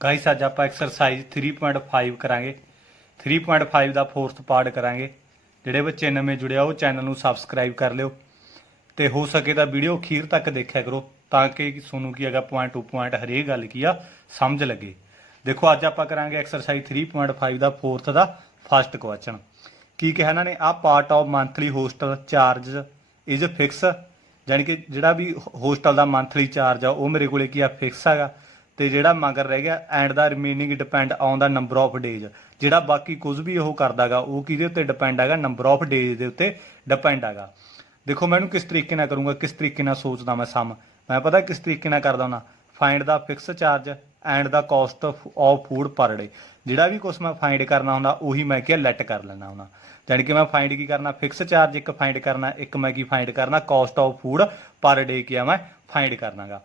Guys अज आप exercise 3.5 करांगे। 3.5 का फोर्थ पार्ट करांगे। ਜਿਹੜੇ ਬੱਚੇ ਨਵੇਂ जुड़े ਉਹ चैनल ਨੂੰ सबसक्राइब कर लियो ਤੇ हो सके तो वीडियो अखीर तक देखा करो ताकि ਤੁਹਾਨੂੰ ਕੀ ਹੈਗਾ पॉइंट टू पॉइंट हरेक गल की आ समझ लगे। देखो अज आप करांगे एक्सरसाइज 3.5 का फोर्थ का फर्स्ट क्वेश्चन। की कहा इन्होंने a part of monthly hostel charge is fix, जानी कि जोड़ा भी होस्टल का मंथली चार्ज आ वो मेरे को फिक्स हैगा। तो जोड़ा मगर रह गया and the remaining depend on the number of days, जोड़ा बाकी कुछ भी वो करदा गा वो कि डिपेंड हैगा नंबर ऑफ डेज के उत्ते डिपेंड हैगा। देखो मैं किस तरीके ना करूँगा, किस तरीके ना सोचदा मैं सम मैं पता किस तरीके ना करदा होना। Find the fix charge and the cost of food per day, जोड़ा भी कुछ मैं फाइंड करना होंदा उही मैं क्या लैट कर लेना होना। जानी कि मैं फाइंड की करना फिक्स चार्ज एक फाइंड करना, एक मैं की फाइंड करना cost of food per day क्या मैं फाइंड करना गा।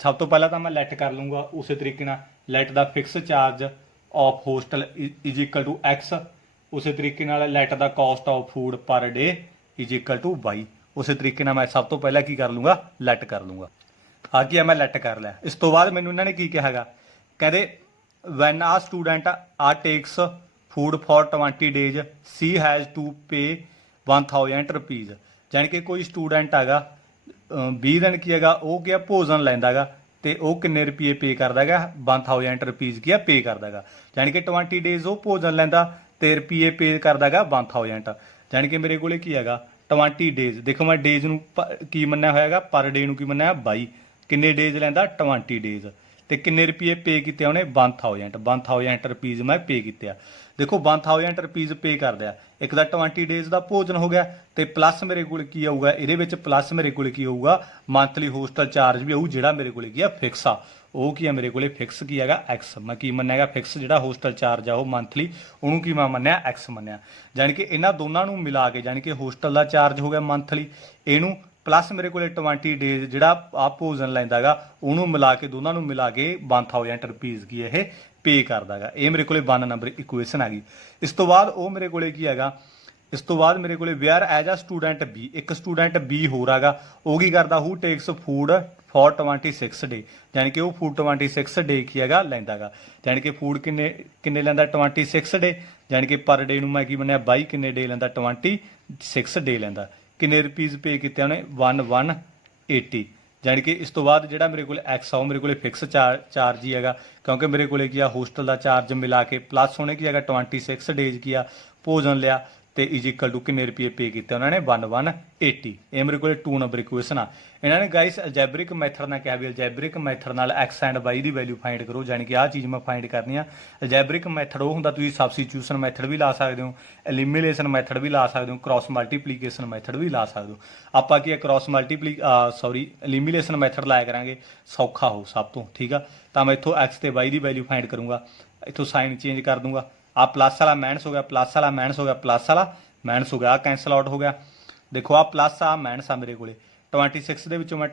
सब तो पहला तो मैं लैट कर लूँगा उस तरीके ना let the fix charge of hostel is equal to X, उस तरीके let the cost of food per day is equal to Y. उस तरीके मैं सब तो पहला की कर लूँगा लैट कर लूँगा। आ गया मैं लैट कर लिया। इस तो बाद मैनू इन्होंने की कहा कहते वैन आ स्टूडेंट आ takes food for 20 days she has to pay 1000 rupees, जानी कि कोई स्टूडेंट हैगा 20 दिन की है वो क्या भोजन लैंदा गा तो वह किन्ने रुपये पे करदा गा 1000 रुपीज़ की पे करदा गा। जानी कि 20 डेज वो भोजन लैंदा तो रुपये पे करदा गा 1000। जानी कि मेरे को की है 20 डेज। देखो मैं डेज नूं की मन्निया होया पर डे नूं की मन्निया 22, किन्ने डेज लैंदा 20 डेज तो किन्ने रुपये पे किए उन्हें 1000 रुपीज़ मैं पे किया। देखो 1000 रुपीज़ पे कर दिया, एक तो 20 डेज का भोजन हो गया तो प्लस मेरे को की आऊगा ये प्लस मेरे को की आऊगा मंथली होस्टल चार्ज भी आऊ जोड़ा मेरे को की फिक्स आ वो की है मेरे को फिक्स की है एक्स। मैं की मन्निया फिक्स जोड़ा होस्टल चार्ज आ वो मंथली उन्होंने की मैं मन्निया एक्स मन्निया। जानी कि इन्होंने दोनों को मिला के जानी कि होस्टल का चार्ज हो गया मंथली इनू प्लस मेरे को 20 डेज जोड़ा आ भोजन लैंदा गा उन्होंने मिला के दोनों को मिला के 1000 रुपीज़ की यह पे करदा गा। ये मेरे को 1 नंबर इक्वेशन आ गई। इस तो बाद वो मेरे को की है इस तो बाद मेरे को whereas a student B, एक स्टूडेंट बी हो रहा गा वो की करदा who takes food for 26 day, यानी कि वो फूड 26 डे की है लैंदा गा। यानी कि फूड किन्ने किन्ने लैंदा 26 डे, यानी कि पर डे मैं की मन्निया 22 किन्ने डे लैंदा 26 डे लैंदा। किन्ने रुपीज़ पे किए उन्हें 1180। जानी कि इस तो बाद जो मेरे को एक्स आ मेरे को फिक्स चार्ज ही है क्योंकि मेरे को किया होस्टल का चार्ज मिला के प्लस उन्हें की है 26 डेज किया भोजन लिया तो इज इक्वल टू किन्ने रुपये पे किए उन्होंने 1180। ये मेरे को 2 नंबर इक्वेशन आ। इन्होंने गाइस अलजैबरिक मैथड ना कहा भी अलजैबरिक मैथड नाल एक्स एंड वाई की वैल्यू फाइंड करो, जानी कि आह चीज़ मैं फाइंड करनी आ। अलजैबरिक मैथड वो होंदा तुसीं सबस्टिट्यूशन मैथड भी ला सकते हो, एलिमिनेशन मैथड भी ला सकते हो, क्रॉस मल्टीप्लीकेशन मैथड भी ला सकते हो। आपां की क्रॉस एलिमिनेशन मैथड लाया करांगे सौखा हो सब तो ठीक है। तो मैं इत्थों एक्स ते वाई की वैल्यू फाइंड करूँगा, इत्थों साइन चेंज कर दूंगा, आ प्लस वाला माइनस हो गया, प्लस वाला माइनस हो गया, प्लस वाला माइनस हो गया, आ कैंसल आउट हो गया। देखो आ प्लस आ माइनस आ मेरे को 26 के मैं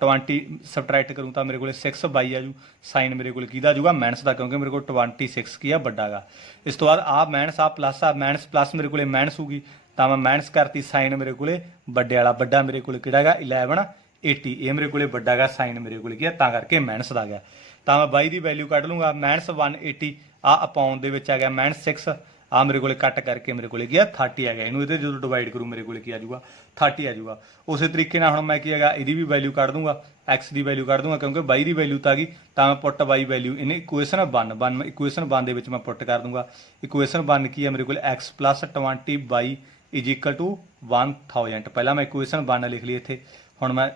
20 सबट्रैक्ट करूँ तो मेरे को 6 बाई आजू, साइन मेरे को की आजूगा माइनस का क्योंकि मेरे को 26 की है बड़ा गा। इस तो बाद आ माइनस आ माइनस प्लस मेरे को माइनस होगी तो मैं माइनस करती, साइन मेरे को बड़े वाला बड़ा मेरे को 1180, ये मेरे को बड़ा गा साइन मेरे को किया करके माइनस का गया। तो मैं बाई की वैल्यू कढ़ लूँगा माइनस 180 आ अपॉन दे आ गया माइनस 6 आ मेरे को कट करके मेरे को किया 30 आ गया। इनू जो डिवाइड करूँ मेरे को आ जाऊगा 30 आ जाऊगा। उस तरीके हम मैं की है यदी भी वैल्यू कढ़ दूंगा एक्स की वैल्यू कढ़ दूंगा क्योंकि बाई की वैल्यू तो आ गई तो मैं पुट बाई वैल्यू इन्हें इक्वेशन 1 इक्वेशन 1 मैं पुट कर दूंगा। इक्वेशन 1 की है मेरे को X plus 20 Y is equal to 1000। पहला मैं इक्वेशन 1 लिख ली इतने, हुण मैं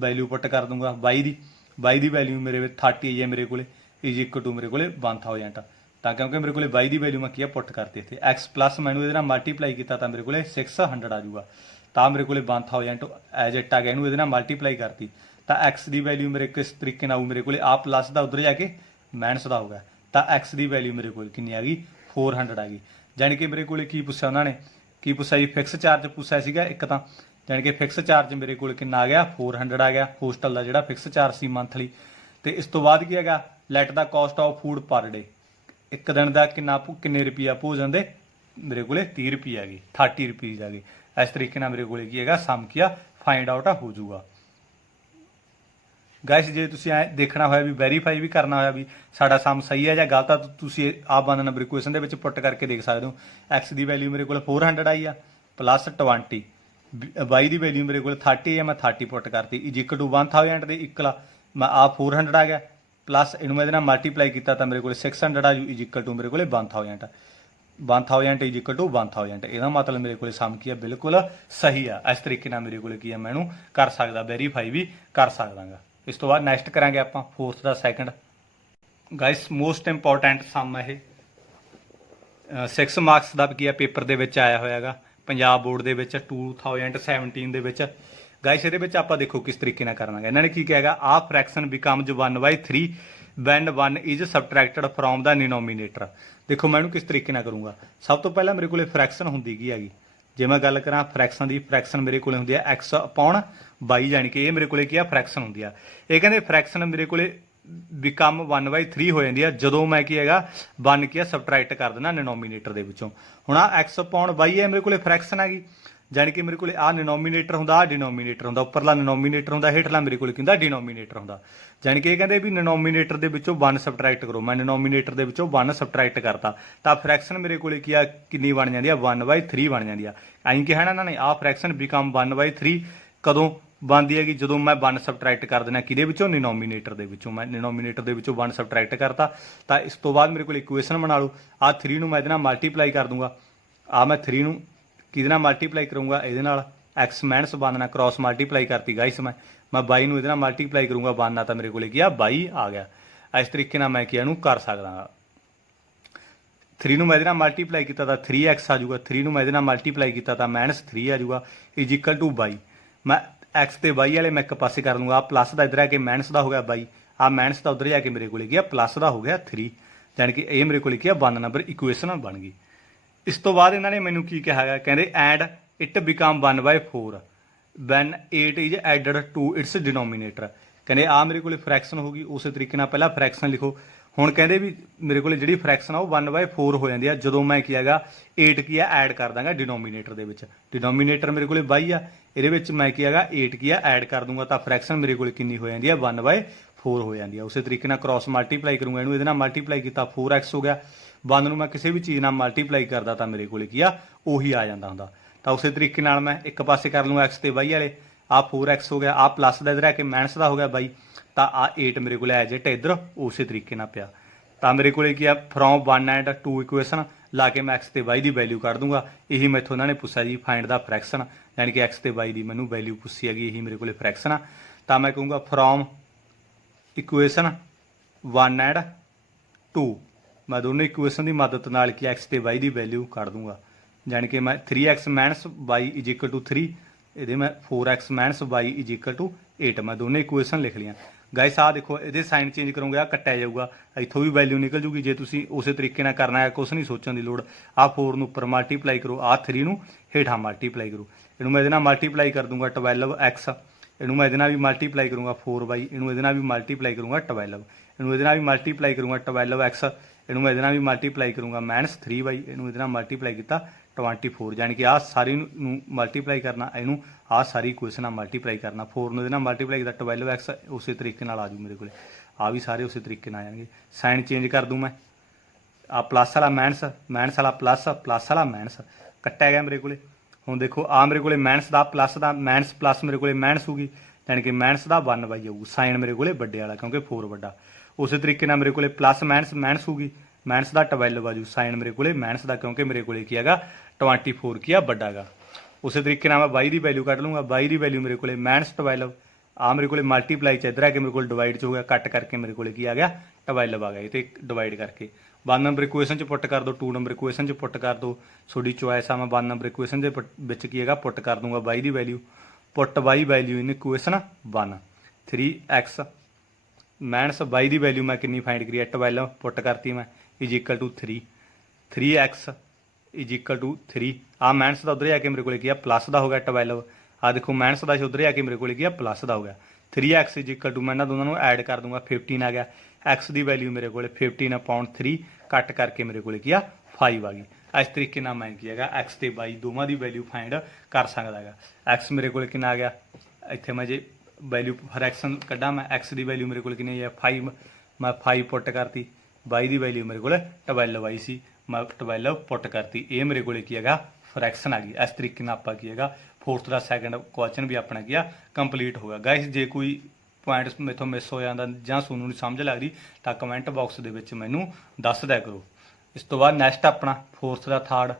वैल्यू पुट कर दूंगा बाई की वैल्यू मेरे 30 आई है मेरे को इज इक्वल टू मेरे को 1000 तो क्योंकि मेरे को बाई की वैल्यू मैं किया पुट करती इतने एक्स प्लस मैंने ये मल्टीप्लाई किया तो मेरे को 600 आ जाऊगा। तो मेरे को 1000 एज इट आ गया इनू ये मल्टीप्लाई करती तो एक्स की वैल्यू मेरे किस तरीके आऊ मेरे को आ प्लस का उधर जाके माइनस का होगा तो एक्स की वैल्यू मेरे को कितनी आ गई 400 आ गई। जानी कि मेरे को की पूछा उन्होंने की पूछा जी फिक्स चार्ज पूछा सीगा एक तो, जानी कि फिक्स चार्ज मेरे को कितना आ गया 400 आ गया होस्टल का जोड़ा फिक्स चार्ज सी मंथली। तो इस तो बाद की है light the cost of food per day, एक दिन का किन्ने रुपया भोजन दे मेरे को 30 रुपये आ गई 30 रुपीज़ आ गई। इस तरीके मेरे को की है सम किया फाइंड आउट हो जाऊगा। ਗਾਇਸ ਜੇ ਤੁਸੀਂ ਐ ਦੇਖਣਾ ਹੋਇਆ ਵੀ ਵੈਰੀਫਾਈ ਵੀ ਕਰਨਾ ਹੋਇਆ ਵੀ ਸਾਡਾ ਸਮ ਸਹੀ ਹੈ ਜਾਂ ਗਲਤ ਆ, ਤੁਸੀਂ ਆ ਬੰਦ ਨੰਬਰ ਇਕੁਏਸ਼ਨ ਦੇ ਵਿੱਚ ਪੁੱਟ ਕਰਕੇ ਦੇਖ ਸਕਦੇ ਹੋ। x ਦੀ ਵੈਲਿਊ ਮੇਰੇ ਕੋਲ 400 ਆਈ ਆ ਪਲੱਸ 20, y ਦੀ ਵੈਲਿਊ ਮੇਰੇ ਕੋਲ 30 ਹੈ, ਮੈਂ 30 ਪੁੱਟ ਕਰਤੀ ਇਜ ਇਕੁਅਲ ਟੂ 1000 ਦੇ ਇਕੁਅਲ ਮੈਂ ਆ 400 ਆ ਗਿਆ ਪਲੱਸ ਇਹਨੂੰ ਮੈਂ ਇਹਦੇ ਨਾਲ ਮਲਟੀਪਲਾਈ ਕੀਤਾ ਤਾਂ ਮੇਰੇ ਕੋਲ 600 ਆ ਜੂ ਇਜ ਇਕੁਅਲ ਟੂ ਮੇਰੇ ਕੋਲ 1000 ਇਜ ਇਕੁਅਲ ਟੂ 1000। ਇਹਦਾ ਮਤਲਬ ਮੇਰੇ ਕੋਲ ਸਮ ਕੀ ਆ, ਬਿਲਕੁਲ ਸਹੀ ਆ। ਇਸ ਤਰੀਕੇ ਨਾਲ ਮੇਰੇ ਕੋਲ ਕੀ ਆ, ਮੈਂ ਇਹਨੂੰ ਕਰ ਸਕਦਾ, ਵੈਰੀਫਾਈ ਵੀ ਕਰ ਸਕਦਾਗਾ। ਇਸ ਤੋਂ ਬਾਅਦ ਨੈਕਸਟ ਕਰਾਂਗੇ ਆਪਾਂ ਫੋਰਥ ਦਾ ਸੈਕੰਡ। ਗਾਇਸ ਮੋਸਟ ਇੰਪੋਰਟੈਂਟ ਸਮ ਇਹ 6 ਮਾਰਕਸ ਦਾ ਕੀ ਆ ਪੇਪਰ ਦੇ ਵਿੱਚ ਆਇਆ ਹੋਇਆਗਾ ਪੰਜਾਬ ਬੋਰਡ ਦੇ ਵਿੱਚ 2017 ਦੇ ਵਿੱਚ। ਗਾਇਸ ਇਹਦੇ ਵਿੱਚ ਆਪਾਂ ਦੇਖੋ ਕਿਸ ਤਰੀਕੇ ਨਾਲ ਕਰਨਾਗਾ। ਇਹਨਾਂ ਨੇ ਕੀ ਕਿਹਾਗਾ, a fraction becomes 1/3 when 1 is subtracted from the denominator. ਦੇਖੋ ਮੈਂ ਇਹਨੂੰ ਕਿਸ ਤਰੀਕੇ ਨਾਲ ਕਰੂੰਗਾ। ਸਭ ਤੋਂ ਪਹਿਲਾਂ ਮੇਰੇ ਕੋਲੇ ਫ੍ਰੈਕਸ਼ਨ ਹੁੰਦੀ ਕੀ ਹੈਗੀ, ਜੇ ਮੈਂ ਗੱਲ ਕਰਾਂ ਫ੍ਰੈਕਸ਼ਨ ਦੀ, ਫ੍ਰੈਕਸ਼ਨ ਮੇਰੇ ਕੋਲੇ ਹੁੰਦੀ ਹੈ x/22 ਜਾਣੀ ਕਿ ਇਹ ਮੇਰੇ ਕੋਲੇ ਕੀ ਆ ਫ੍ਰੈਕਸ਼ਨ ਹੁੰਦੀ ਆ। ਇਹ ਕਹਿੰਦੇ ਫ੍ਰੈਕਸ਼ਨ ਮੇਰੇ ਕੋਲੇ ਬਿਕਮ 1/3 ਹੋ ਜਾਂਦੀ ਆ ਜਦੋਂ ਮੈਂ ਕੀ ਹੈਗਾ 1 ਕੀ ਆ ਸਬਟਰੈਕਟ ਕਰ ਦੇਣਾ ਡਿਨੋਮੀਨੇਟਰ ਦੇ ਵਿੱਚੋਂ। ਹੁਣ ਆ x/22 ਹੈ ਮੇਰੇ ਕੋਲੇ ਫ੍ਰੈਕਸ਼ਨ ਹੈਗੀ, ਜਾਣੀ ਕਿ ਮੇਰੇ ਕੋਲੇ ਆ ਡਿਨੋਮੀਨੇਟਰ ਹੁੰਦਾ, ਆ ਡਿਨੋਮੀਨੇਟਰ ਹੁੰਦਾ, ਉੱਪਰਲਾ ਡਿਨੋਮੀਨੇਟਰ ਹੁੰਦਾ, ਹੇਠਲਾ ਮੇਰੇ ਕੋਲੇ ਕੀ ਹੁੰਦਾ ਡਿਨੋਮੀਨੇਟਰ ਹੁੰਦਾ। ਜਾਣੀ ਕਿ ਇਹ ਕਹਿੰਦੇ ਵੀ ਡਿਨੋਮੀਨੇਟਰ ਦੇ ਵਿੱਚੋਂ 1 ਸਬਟਰੈਕਟ ਕਰੋ। ਮੈਂ ਡਿਨੋਮੀਨੇਟਰ ਦੇ ਵਿੱਚੋਂ 1 ਸਬਟਰੈਕਟ ਕਰਤਾ ਤਾਂ ਫ੍ਰੈਕਸ਼ਨ ਮੇਰੇ ਕੋਲੇ ਕੀ ਆ ਕਿੰਨੀ ਬਣ ਜਾਂਦੀ ਆ 1/3 ਬਣ ਜਾਂਦੀ ਆ। ਐਂ ਕਿਹਾ ਨਾ ਇਹਨਾਂ ਨੇ, ਆ ਫ੍ਰੈਕਸ਼ਨ ਬਿਕਮ 1/3 ਕਦੋਂ ਬਣਦੀ ਹੈਗੀ, ਜਦੋਂ ਮੈਂ 1 ਸਬਟਰੈਕਟ ਕਰ ਦੇਣਾ ਕਿਹਦੇ ਵਿੱਚੋਂ ਡਿਨੋਮੀਨੇਟਰ ਦੇ ਵਿੱਚੋਂ। ਮੈਂ ਡਿਨੋਮੀਨੇਟਰ ਦੇ ਵਿੱਚੋਂ 1 ਸਬਟਰੈਕਟ ਕਰਤਾ ਤਾਂ ਇਸ ਤੋਂ ਬਾਅਦ ਮੇਰੇ ਕੋਲ ਇਕੁਏਸ਼ਨ ਬਣਾ ਲਓ। ਆ 3 ਨੂੰ ਮੈਂ ਇਹਦੇ ਨਾਲ ਮਲਟੀਪਲਾਈ ਕਰ ਦੂੰਗਾ, ਆ ਮੈਂ 3 ਨੂੰ ਕਿਹਦੇ ਨਾਲ ਮਲਟੀਪਲਾਈ ਕਰੂੰਗਾ ਇਹਦੇ ਨਾਲ x - 1 ਨਾਲ ਕ੍ਰਾਸ ਮਲਟੀਪਲਾਈ ਕਰਤੀ ਗਾਇਸ। ਮੈਂ 22 ਨੂੰ ਇਹਦੇ ਨਾਲ ਮਲਟੀਪਲਾਈ ਕਰੂੰਗਾ 1 ਨਾਲ ਤਾਂ ਮੇਰੇ ਕੋਲੇ ਕੀ ਆ 22 ਆ ਗਿਆ। ਇਸ ਤਰੀਕੇ ਨਾਲ ਮੈਂ ਕੀ ਇਹਨੂੰ ਕਰ ਸਕਦਾ। 3 ਨੂੰ ਮੈਂ ਇਹਦੇ ਨਾਲ ਮਲਟੀਪਲਾਈ ਕੀਤਾ ਤਾਂ 3x ਆ ਜਾਊਗਾ, 3 ਨੂੰ ਮੈਂ ਇਹਦੇ ਨਾਲ ਮਲਟੀਪਲਾਈ ਕੀਤਾ ਤਾਂ -3 ਆ ਜਾਊਗਾ ਇਜ ਇਕੁਅਲ ਟੂ 22। ਮੈਂ x ਤੇ y ਵਾਲੇ ਮੈਂ ਇੱਕ ਪਾਸੇ ਕਰ ਲੂੰਗਾ, ਆ ਪਲੱਸ ਦਾ ਇੱਧਰ ਆ ਕੇ ਮਾਈਨਸ ਦਾ ਹੋ ਗਿਆ 22, ਆ ਮਾਈਨਸ ਦਾ ਉੱਧਰ ਜਾ ਕੇ ਮੇਰੇ ਕੋਲੇ ਕੀ ਆ ਪਲੱਸ ਦਾ ਹੋ ਗਿਆ 3, ਜਾਣੀ ਕਿ ਇਹ ਮੇਰੇ ਕੋਲੇ ਕੀ ਆ 1 ਨੰਬਰ ਇਕੁਏਸ਼ਨ ਬਣ ਗਈ। ਇਸ ਤੋਂ ਬਾਅਦ ਇਹਨਾਂ ਨੇ ਮੈਨੂੰ ਕੀ ਕਿਹਾ ਹੈਗਾ, ਕਹਿੰਦੇ and it become 1/4 when 8 is added to its denominator. ਕਹਿੰਦੇ ਆ ਮੇਰੇ ਕੋਲੇ ਫ੍ਰੈਕਸ਼ਨ ਹੋ ਗਈ, ਉਸੇ ਤਰੀਕੇ ਨਾਲ ਪਹਿਲਾਂ ਫ੍ਰੈਕਸ਼ਨ ਲਿਖੋ। ਹੁਣ ਕਹਿੰਦੇ ਵੀ ਮੇਰੇ ਕੋਲੇ ਜਿਹੜੀ ਫ੍ਰੈਕਸ਼ਨ ਆ ਉਹ 1/4 ਹੋ ਜਾਂਦੀ ਆ ਜਦੋਂ ਮੈਂ ਕੀ ਹੈਗਾ 8 ਕੀ ਆ ਐਡ ਕਰ ਦਾਂਗਾ ਡਿਨੋਮੀਨੇਟਰ ਦੇ ਵਿੱਚ। ਡਿਨੋਮੀਨੇਟਰ ਮੇਰੇ ਕੋਲੇ 22 ਆ, ਇਹਦੇ ਵਿੱਚ ਮੈਂ ਕੀ ਹੈਗਾ 8 ਕੀ ਆ ਐਡ ਕਰ ਦੂੰਗਾ ਤਾਂ ਫ੍ਰੈਕਸ਼ਨ ਮੇਰੇ ਕੋਲੇ ਕਿੰਨੀ ਹੋ ਜਾਂਦੀ ਆ 1/4 ਹੋ ਜਾਂਦੀ ਆ। ਉਸੇ ਤਰੀਕੇ ਨਾਲ ਕ੍ਰਾਸ ਮਲਟੀਪਲਾਈ ਕਰੂੰਗਾ, ਇਹਨੂੰ ਇਹਦੇ ਨਾਲ ਮਲਟੀਪਲਾਈ ਕੀਤਾ 4x ਹੋ ਗਿਆ। 1 ਨੂੰ ਮੈਂ ਕਿਸੇ ਵੀ ਚੀਜ਼ ਨਾਲ ਮਲਟੀਪਲਾਈ ਕਰਦਾ ਤਾਂ ਮੇਰੇ ਕੋਲੇ ਕੀ ਆ ਉਹੀ ਆ ਜਾਂਦਾ ਹੁੰਦਾ। ਤਾਂ ਉਸੇ ਤਰੀਕੇ ਨਾਲ ਮੈਂ ਇੱਕ ਪਾਸੇ ਕਰ ਲੂੰਗਾ x ਤੇ y ਵਾਲੇ, ਆ 4x ਹੋ ਗਿਆ, ਆ ਪਲੱਸ ਦਾ ਇੱਧਰ ਆ ਕੇ ਮਾਈਨਸ ਦਾ ਹੋ ਗਿਆ 22 ਤਾਂ ਆ 8 ਮੇਰੇ ਕੋਲ ਐਜ ਇਟ ਇੱਧਰ ਉਸੇ ਤਰੀਕੇ ਨਾਲ ਪਿਆ। ਤਾਂ ਮੇਰੇ ਕੋਲੇ ਕੀ ਆ ਫਰੋਮ 1 ਐਂਡ 2 ਇਕੁਏਸ਼ਨ ਲਾ ਕੇ ਮੈਂ x ਤੇ y ਦੀ ਵੈਲਿਊ ਕੱਢ ਦੂੰਗਾ। ਇਹੀ ਮੈਥੋਂ ਇਹਨਾਂ ਨੇ ਪੁੱਛਿਆ ਜੀ ਫਾਈਂਡ ਦਾ ਫ੍ਰੈਕਸ਼ਨ, ਯਾਨੀ ਕਿ x ਤੇ y ਦੀ ਮੈਨੂੰ ਵੈਲਿਊ ਪੁੱਛੀ ਹੈਗੀ, ਇਹੀ ਮੇਰੇ ਕੋਲੇ ਫ੍ਰੈਕਸ਼ਨ ਆ। ਤਾਂ ਮੈਂ ਕਹੂੰਗਾ ਫਰੋਮ ਇਕੁਏਸ਼ਨ 1 ਐਂਡ 2 ਮੈਂ ਦੋਨੋਂ ਇਕੁਏਸ਼ਨ ਦੀ ਮਦਦ ਨਾਲ ਕੀ x ਤੇ y ਦੀ ਵੈਲਿਊ ਕੱਢ ਦੂੰਗਾ। ਜਾਣੀ ਕਿ ਮੈਂ 3x - y is equal to 3, ਇਹਦੇ ਮੈਂ 4x - y is equal to 8 ਮੈਂ ਦੋਨੇ ਇਕੁਏਸ਼ਨ ਲਿਖ ਲਈਆਂ। ਗਾਇਸ ਆ ਦੇਖੋ ਇਹਦੇ ਸਾਈਨ ਚੇਂਜ ਕਰੋਗੇ ਆ ਕੱਟਿਆ ਜਾਊਗਾ, ਇੱਥੋਂ ਵੀ ਵੈਲਿਊ ਨਿਕਲ ਜੂਗੀ। ਜੇ ਤੁਸੀਂ ਉਸੇ ਤਰੀਕੇ ਨਾਲ ਕਰਨਾ ਹੈ ਕੁਛ ਨਹੀਂ ਸੋਚਣ ਦੀ ਲੋੜ। ਆ 4 ਨੂੰ ਉੱਪਰ ਮਲਟੀਪਲਾਈ ਕਰੋ, ਆ 3 ਨੂੰ ਹੇਠਾਂ ਮਲਟੀਪਲਾਈ ਕਰੋ। ਇਹਨੂੰ ਮੈਂ ਇਹਦੇ ਨਾਲ ਮਲਟੀਪਲਾਈ ਕਰ ਦੂੰਗਾ 12x, ਇਹਨੂੰ ਮੈਂ ਇਹਦੇ ਨਾਲ ਵੀ ਮਲਟੀਪਲਾਈ ਕਰੂੰਗਾ 4y, ਇਹਨੂੰ ਇਹਦੇ ਨਾਲ ਵੀ ਮਲਟੀਪਲਾਈ ਕਰੂੰਗਾ 12, ਇਹਨੂੰ ਇਹਦੇ ਨਾਲ ਵੀ ਮਲਟੀਪਲਾਈ ਕਰੂੰਗਾ 12x, ਇਹਨੂੰ ਮੈਂ ਇਹਦੇ ਨਾਲ ਵੀ ਮਲਟੀਪਲਾਈ ਕਰੂੰਗਾ -3y, ਇਹਨੂੰ ਇਹਦੇ ਨਾਲ ਮਲਟੀਪਲਾਈ ਕੀਤਾ 24, ਜਾਣੀ ਕਿ ਆਹ ਸਾਰੀ ਨੂੰ ਮਲਟੀਪਲਾਈ ਕਰਨਾ, ਇਹਨੂੰ ਆਹ ਸਾਰੀ ਇਕੁਏਸ਼ਨ ਨਾਲ ਮਲਟੀਪਲਾਈ ਕਰਨਾ। 4 ਨੂੰ ਇਹਦੇ ਨਾਲ ਮਲਟੀਪਲਾਈ ਕੀਤਾ 12x ਉਸੇ ਤਰੀਕੇ ਨਾਲ ਆ ਜੂ ਮੇਰੇ ਕੋਲ, ਆ ਵੀ ਸਾਰੇ ਉਸੇ ਤਰੀਕੇ ਨਾਲ ਆ ਜਾਣਗੇ। ਸਾਈਨ ਚੇਂਜ ਕਰ ਦੂੰ ਮੈਂ, ਆ ਪਲੱਸ ਵਾਲਾ ਮਾਈਨਸ, ਮਾਈਨਸ ਵਾਲਾ ਪਲੱਸ, ਪਲੱਸ ਵਾਲਾ ਮਾਈਨਸ ਕੱਟਿਆ ਗਿਆ ਮੇਰੇ ਕੋਲੇ। ਹੁਣ ਦੇਖੋ ਆ ਮੇਰੇ ਕੋਲੇ ਮਾਈਨਸ ਦਾ ਪਲੱਸ ਦਾ ਮਾਈਨਸ ਪਲੱਸ ਮੇਰੇ ਕੋਲੇ ਮਾਈਨਸ ਹੋਊਗੀ, ਜਾਣੀ ਕਿ ਮਾਈਨਸ ਦਾ 1/, ਆਊ ਸਾਈਨ ਮੇਰੇ ਕੋਲੇ ਵੱਡੇ ਵਾਲਾ ਕਿਉਂਕਿ 4 ਵੱਡਾ। ਉਸੇ ਤਰੀਕੇ ਨਾਲ ਮੇਰੇ ਕੋਲੇ ਪਲੱਸ ਮਾਈਨਸ ਮਾਈਨਸ ਹੋਊਗੀ, ਮਾਈਨਸ ਦਾ 12 ਆਜੂ ਸਾਈਨ ਮੇਰੇ ਕੋਲੇ ਮਾਈਨਸ ਦਾ ਕਿਉਂਕਿ ਮੇਰੇ ਕੋਲੇ ਕੀ ਹੈਗਾ 24 ਕੀ ਆ ਵੱਡਾ ਗਾ। ਉਸੇ ਤਰੀਕੇ ਨਾਲ ਮੈਂ y ਦੀ ਵੈਲਿਊ ਕੱਢ ਲੂੰਗਾ, y ਦੀ ਵੈਲਿਊ ਮੇਰੇ ਕੋਲੇ -12 ਆ ਮੇਰੇ ਕੋਲੇ ਮਲਟੀਪਲਾਈ ਚ ਇੱਧਰ ਆ ਕੇ ਮੇਰੇ ਕੋਲ ਡਿਵਾਈਡ ਚ ਹੋ ਗਿਆ, ਕੱਟ ਕਰਕੇ ਮੇਰੇ ਕੋਲੇ ਕੀ ਆ ਗਿਆ 12 ਆ ਗਿਆ। ਇਹ ਤੇ ਡਿਵਾਈਡ ਕਰਕੇ 1 ਨੰਬਰ ਇਕੁਏਸ਼ਨ ਚ ਪੁੱਟ ਕਰ ਦੋ, 2 ਨੰਬਰ ਇਕੁਏਸ਼ਨ ਚ ਪੁੱਟ ਕਰ ਦੋ, ਤੁਹਾਡੀ ਚੁਆਇਸ ਆ। ਮੈਂ 1 ਨੰਬਰ ਇਕੁਏਸ਼ਨ ਦੇ ਵਿੱਚ ਕੀ ਹੈਗਾ ਪੁੱਟ ਕਰ ਦੂੰਗਾ y ਦੀ value, put y value in equation 1 3x minus y ਦੀ ਵੈਲਿਊ ਮੈਂ ਕਿੰਨੀ ਫਾਈਂਡ ਕਰੀ 12 ਪੁੱਟ ਕਰਤੀ ਮੈਂ is equal to 3, 3x is equal to 3, ਆ ਮਾਈਨਸ ਦਾ ਉਧਰ ਜਾ ਕੇ ਮੇਰੇ ਕੋਲੇ ਕੀ ਆ ਪਲੱਸ ਦਾ ਹੋ ਗਿਆ 12, ਆ ਦੇਖੋ ਮਾਈਨਸ ਦਾ ਉਧਰ ਜਾ ਕੇ ਮੇਰੇ ਕੋਲੇ ਕੀ ਆ ਪਲੱਸ ਦਾ ਹੋ ਗਿਆ 3x ਇਜ ਇਕੁਅਲ ਟੂ ਮੈਂ ਇਹਨਾਂ ਦੋਨਾਂ ਨੂੰ ਐਡ ਕਰ ਦੂੰਗਾ 15 ਆ ਗਿਆ। x ਦੀ ਵੈਲਿਊ ਮੇਰੇ ਕੋਲੇ 15/3 ਕੱਟ ਕਰਕੇ ਮੇਰੇ ਕੋਲੇ ਕੀ ਆ 5 ਆ ਗਈ। ਇਸ ਤਰੀਕੇ ਨਾਲ ਮੈਂ ਕੀ ਹੈਗਾ x ਤੇ y ਦੋਵਾਂ ਦੀ ਵੈਲਿਊ ਫਾਈਂਡ ਕਰ ਸਕਦਾ ਹੈਗਾ। x ਮੇਰੇ ਕੋਲੇ ਕਿੰਨਾ ਆ ਗਿਆ, ਇੱਥੇ ਮੈਂ ਜੇ वैल्यू फ्रैक्शन कड्ढा मैं एक्स की वैल्यू मेरे को कितनी है 5 मैं 5 पुट करती वाई की वैल्यू मेरे को 12 आई सी मैं 12 पुट करती ये मेरे को की है फ्रैक्शन आ गई। इस तरीके आप की फोर्थ का सैकेंड क्वेश्चन भी अपना की कंप्लीट हो गया। गाइस जे कोई पॉइंट मेथों मिस हो जाता ਜਾਂ ਤੁਹਾਨੂੰ नहीं समझ लग रही तो कमेंट बॉक्स ਦੇ ਵਿੱਚ ਮੈਨੂੰ ਦੱਸ ਦਿਆ ਕਰੋ। ਇਸ ਤੋਂ ਬਾਅਦ ਨੈਕਸਟ ਆਪਣਾ फोर्थ का थर्ड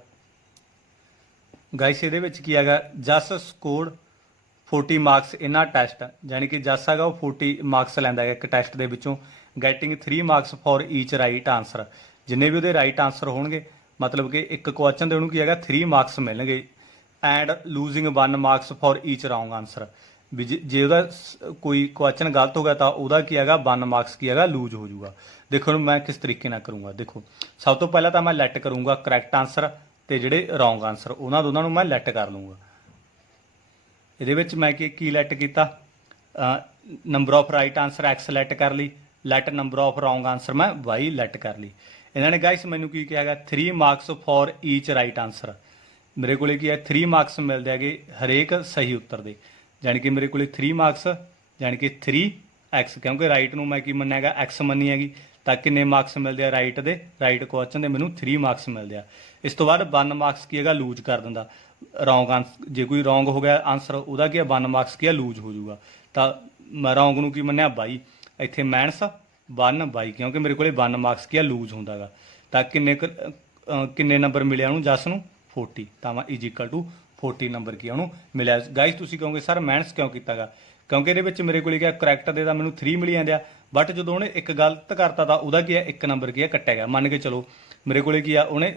गाइस ਇਹਦੇ ਵਿੱਚ ਕੀ ਹੈਗਾ ਜਸ ਸਕੋਰਡ 40 ਮਾਰਕਸ ਇਨ ਆ ਟੈਸਟ ਯਾਨੀ ਕਿ ਜਸ ਹੈਗਾ ਉਹ 40 ਮਾਰਕਸ ਲੈਂਦਾ ਹੈ ਇੱਕ ਟੈਸਟ ਦੇ ਵਿੱਚੋਂ getting 3 marks for each right answer ਜਿੰਨੇ ਵੀ ਉਹਦੇ ਰਾਈਟ ਆਨਸਰ ਹੋਣਗੇ मतलब कि एक क्वेश्चन ਦੇ ਉਹਨੂੰ ਕੀ ਹੈਗਾ 3 ਮਾਰਕਸ ਮਿਲਣਗੇ and losing 1 marks for each wrong answer ਵੀ ਜੇ ਉਹਦਾ ਕੋਈ ਕੁਐਸਚਨ ਗਲਤ ਹੋ ਗਿਆ ਤਾਂ ਉਹਦਾ ਕੀ ਹੈਗਾ 1 ਮਾਰਕਸ ਕੀ ਹੈਗਾ ਲੂਜ਼ ਹੋ ਜਾਊਗਾ। ਦੇਖੋ ਹੁਣ ਮੈਂ ਕਿਸ ਤਰੀਕੇ ਨਾਲ ਕਰੂੰਗਾ। ਦੇਖੋ ਸਭ ਤੋਂ ਪਹਿਲਾਂ ਤਾਂ ਮੈਂ ਲੈਟ ਕਰੂੰਗਾ ਕਰੈਕਟ ਆਨਸਰ ਤੇ ਜਿਹੜੇ ਰੌਂਗ ਆਨਸਰ ਉਹਨਾਂ ਦੋਨਾਂ ਨੂੰ ਮੈਂ ਲੈਟ ਕਰ ਲੂੰਗਾ। ਇਹਦੇ ਵਿੱਚ ਮੈਂ ਕੀ ਲੈਟ ਕੀਤਾ number of right answer X let ਕਰ ਲਈ let number of wrong answer ਮੈਂ ਵਾਈ ਲੈਟ ਕਰ ਲਈ। ਇਹਨਾਂ ਨੇ ਗਾइस ਮੈਨੂੰ ਕੀ ਕਿਹਾ ਹੈਗਾ 3 marks for each right answer ਮੇਰੇ ਕੋਲੇ ਕੀ ਹੈ 3 ਮਾਰਕਸ ਮਿਲਦੇ ਹੈਗੇ ਹਰੇਕ ਸਹੀ ਉੱਤਰ ਦੇ यानी कि मेरे को 3 मार्क्स यानी कि 3x क्योंकि राइट में मैं की मन्ना है x मनी हैगी तो किन्ने मार्क्स मिलते हैं राइट दे राइट क्वेश्चन के मैनू 3 मार्क्स मिलते हैं। इस तो बाद 1 मार्क्स की है लूज कर दिंदा रौंग आंसर जे कोई रौंग हो गया आंसर वह की 1 मार्क्स की लूज हो जाऊगा तो मैं रौंग नूं की मन्निया 22 इत्थे माइनस 1 22 क्योंकि मेरे को 1 मार्क्स की लूज होंदा गा तो किन्ने नंबर मिले उन्होंने जस नूं 40 तो मैं इज इक्वल टू 40 नंबर की उन्होंने मिले। गाइस तुसीं कहोगे सर माइनस क्यों किया गा क्योंकि ये मेरे को क्या करैक्ट दे मैं 3 मिली जाते बट जो उन्हें एक गलत करता था वह की है 1 नंबर की है कट्टिया गया मान के चलो मेरे को की है उन्हें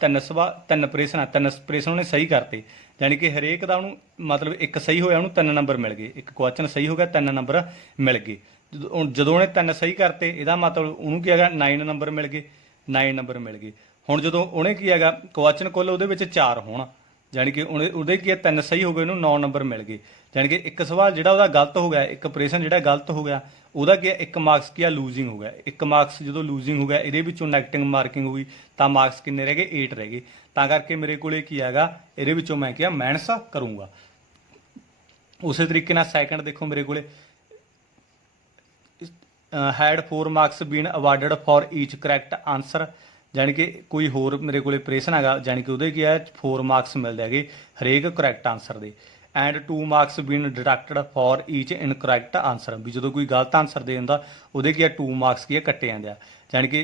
3 प्रश्न उन्हें सही करते यानी कि हरेक का उन्होंने मतलब एक सही होया उन्होंने 3 नंबर मिल गए एक क्वेश्चन सही हो गया 3 नंबर मिल गए जो उन्हें 3 सही करते यदा मतलब उन्होंने की है 9 नंबर मिल गए 9 नंबर मिल गए। हुण जो उन्हें की है क्वेश्चन कुल वो 4 होना यानी कि उहदे की 3 सही हो गए उन्होंने 9 नंबर मिल गए यानी कि एक सवाल जो गलत हो गया एक प्रश्न जो गलत हो गया वह की 1 मार्क्स की लूजिंग हो गया 1 मार्क्स जो लूजिंग हो गया ये नैगेटिव मार्किंग हुई तो मार्क्स किन्ने रह गए 8 रह गए तो करके मेरे को है ये मैं क्या माइनस करूँगा। उस तरीके सैकेंड देखो मेरे को had 4 marks been awarded for each correct answer यानी कि कोई होर मेरे को प्रश्न है यानी कि की है 4 मार्क्स मिलते हैं हरेक करैक्ट आंसर के and 2 marks been deducted for each incorrect answer भी जो कोई गलत आंसर दे दिंदा उहदे की है 2 मार्क्स की है कट्टे जाते हैं यानी कि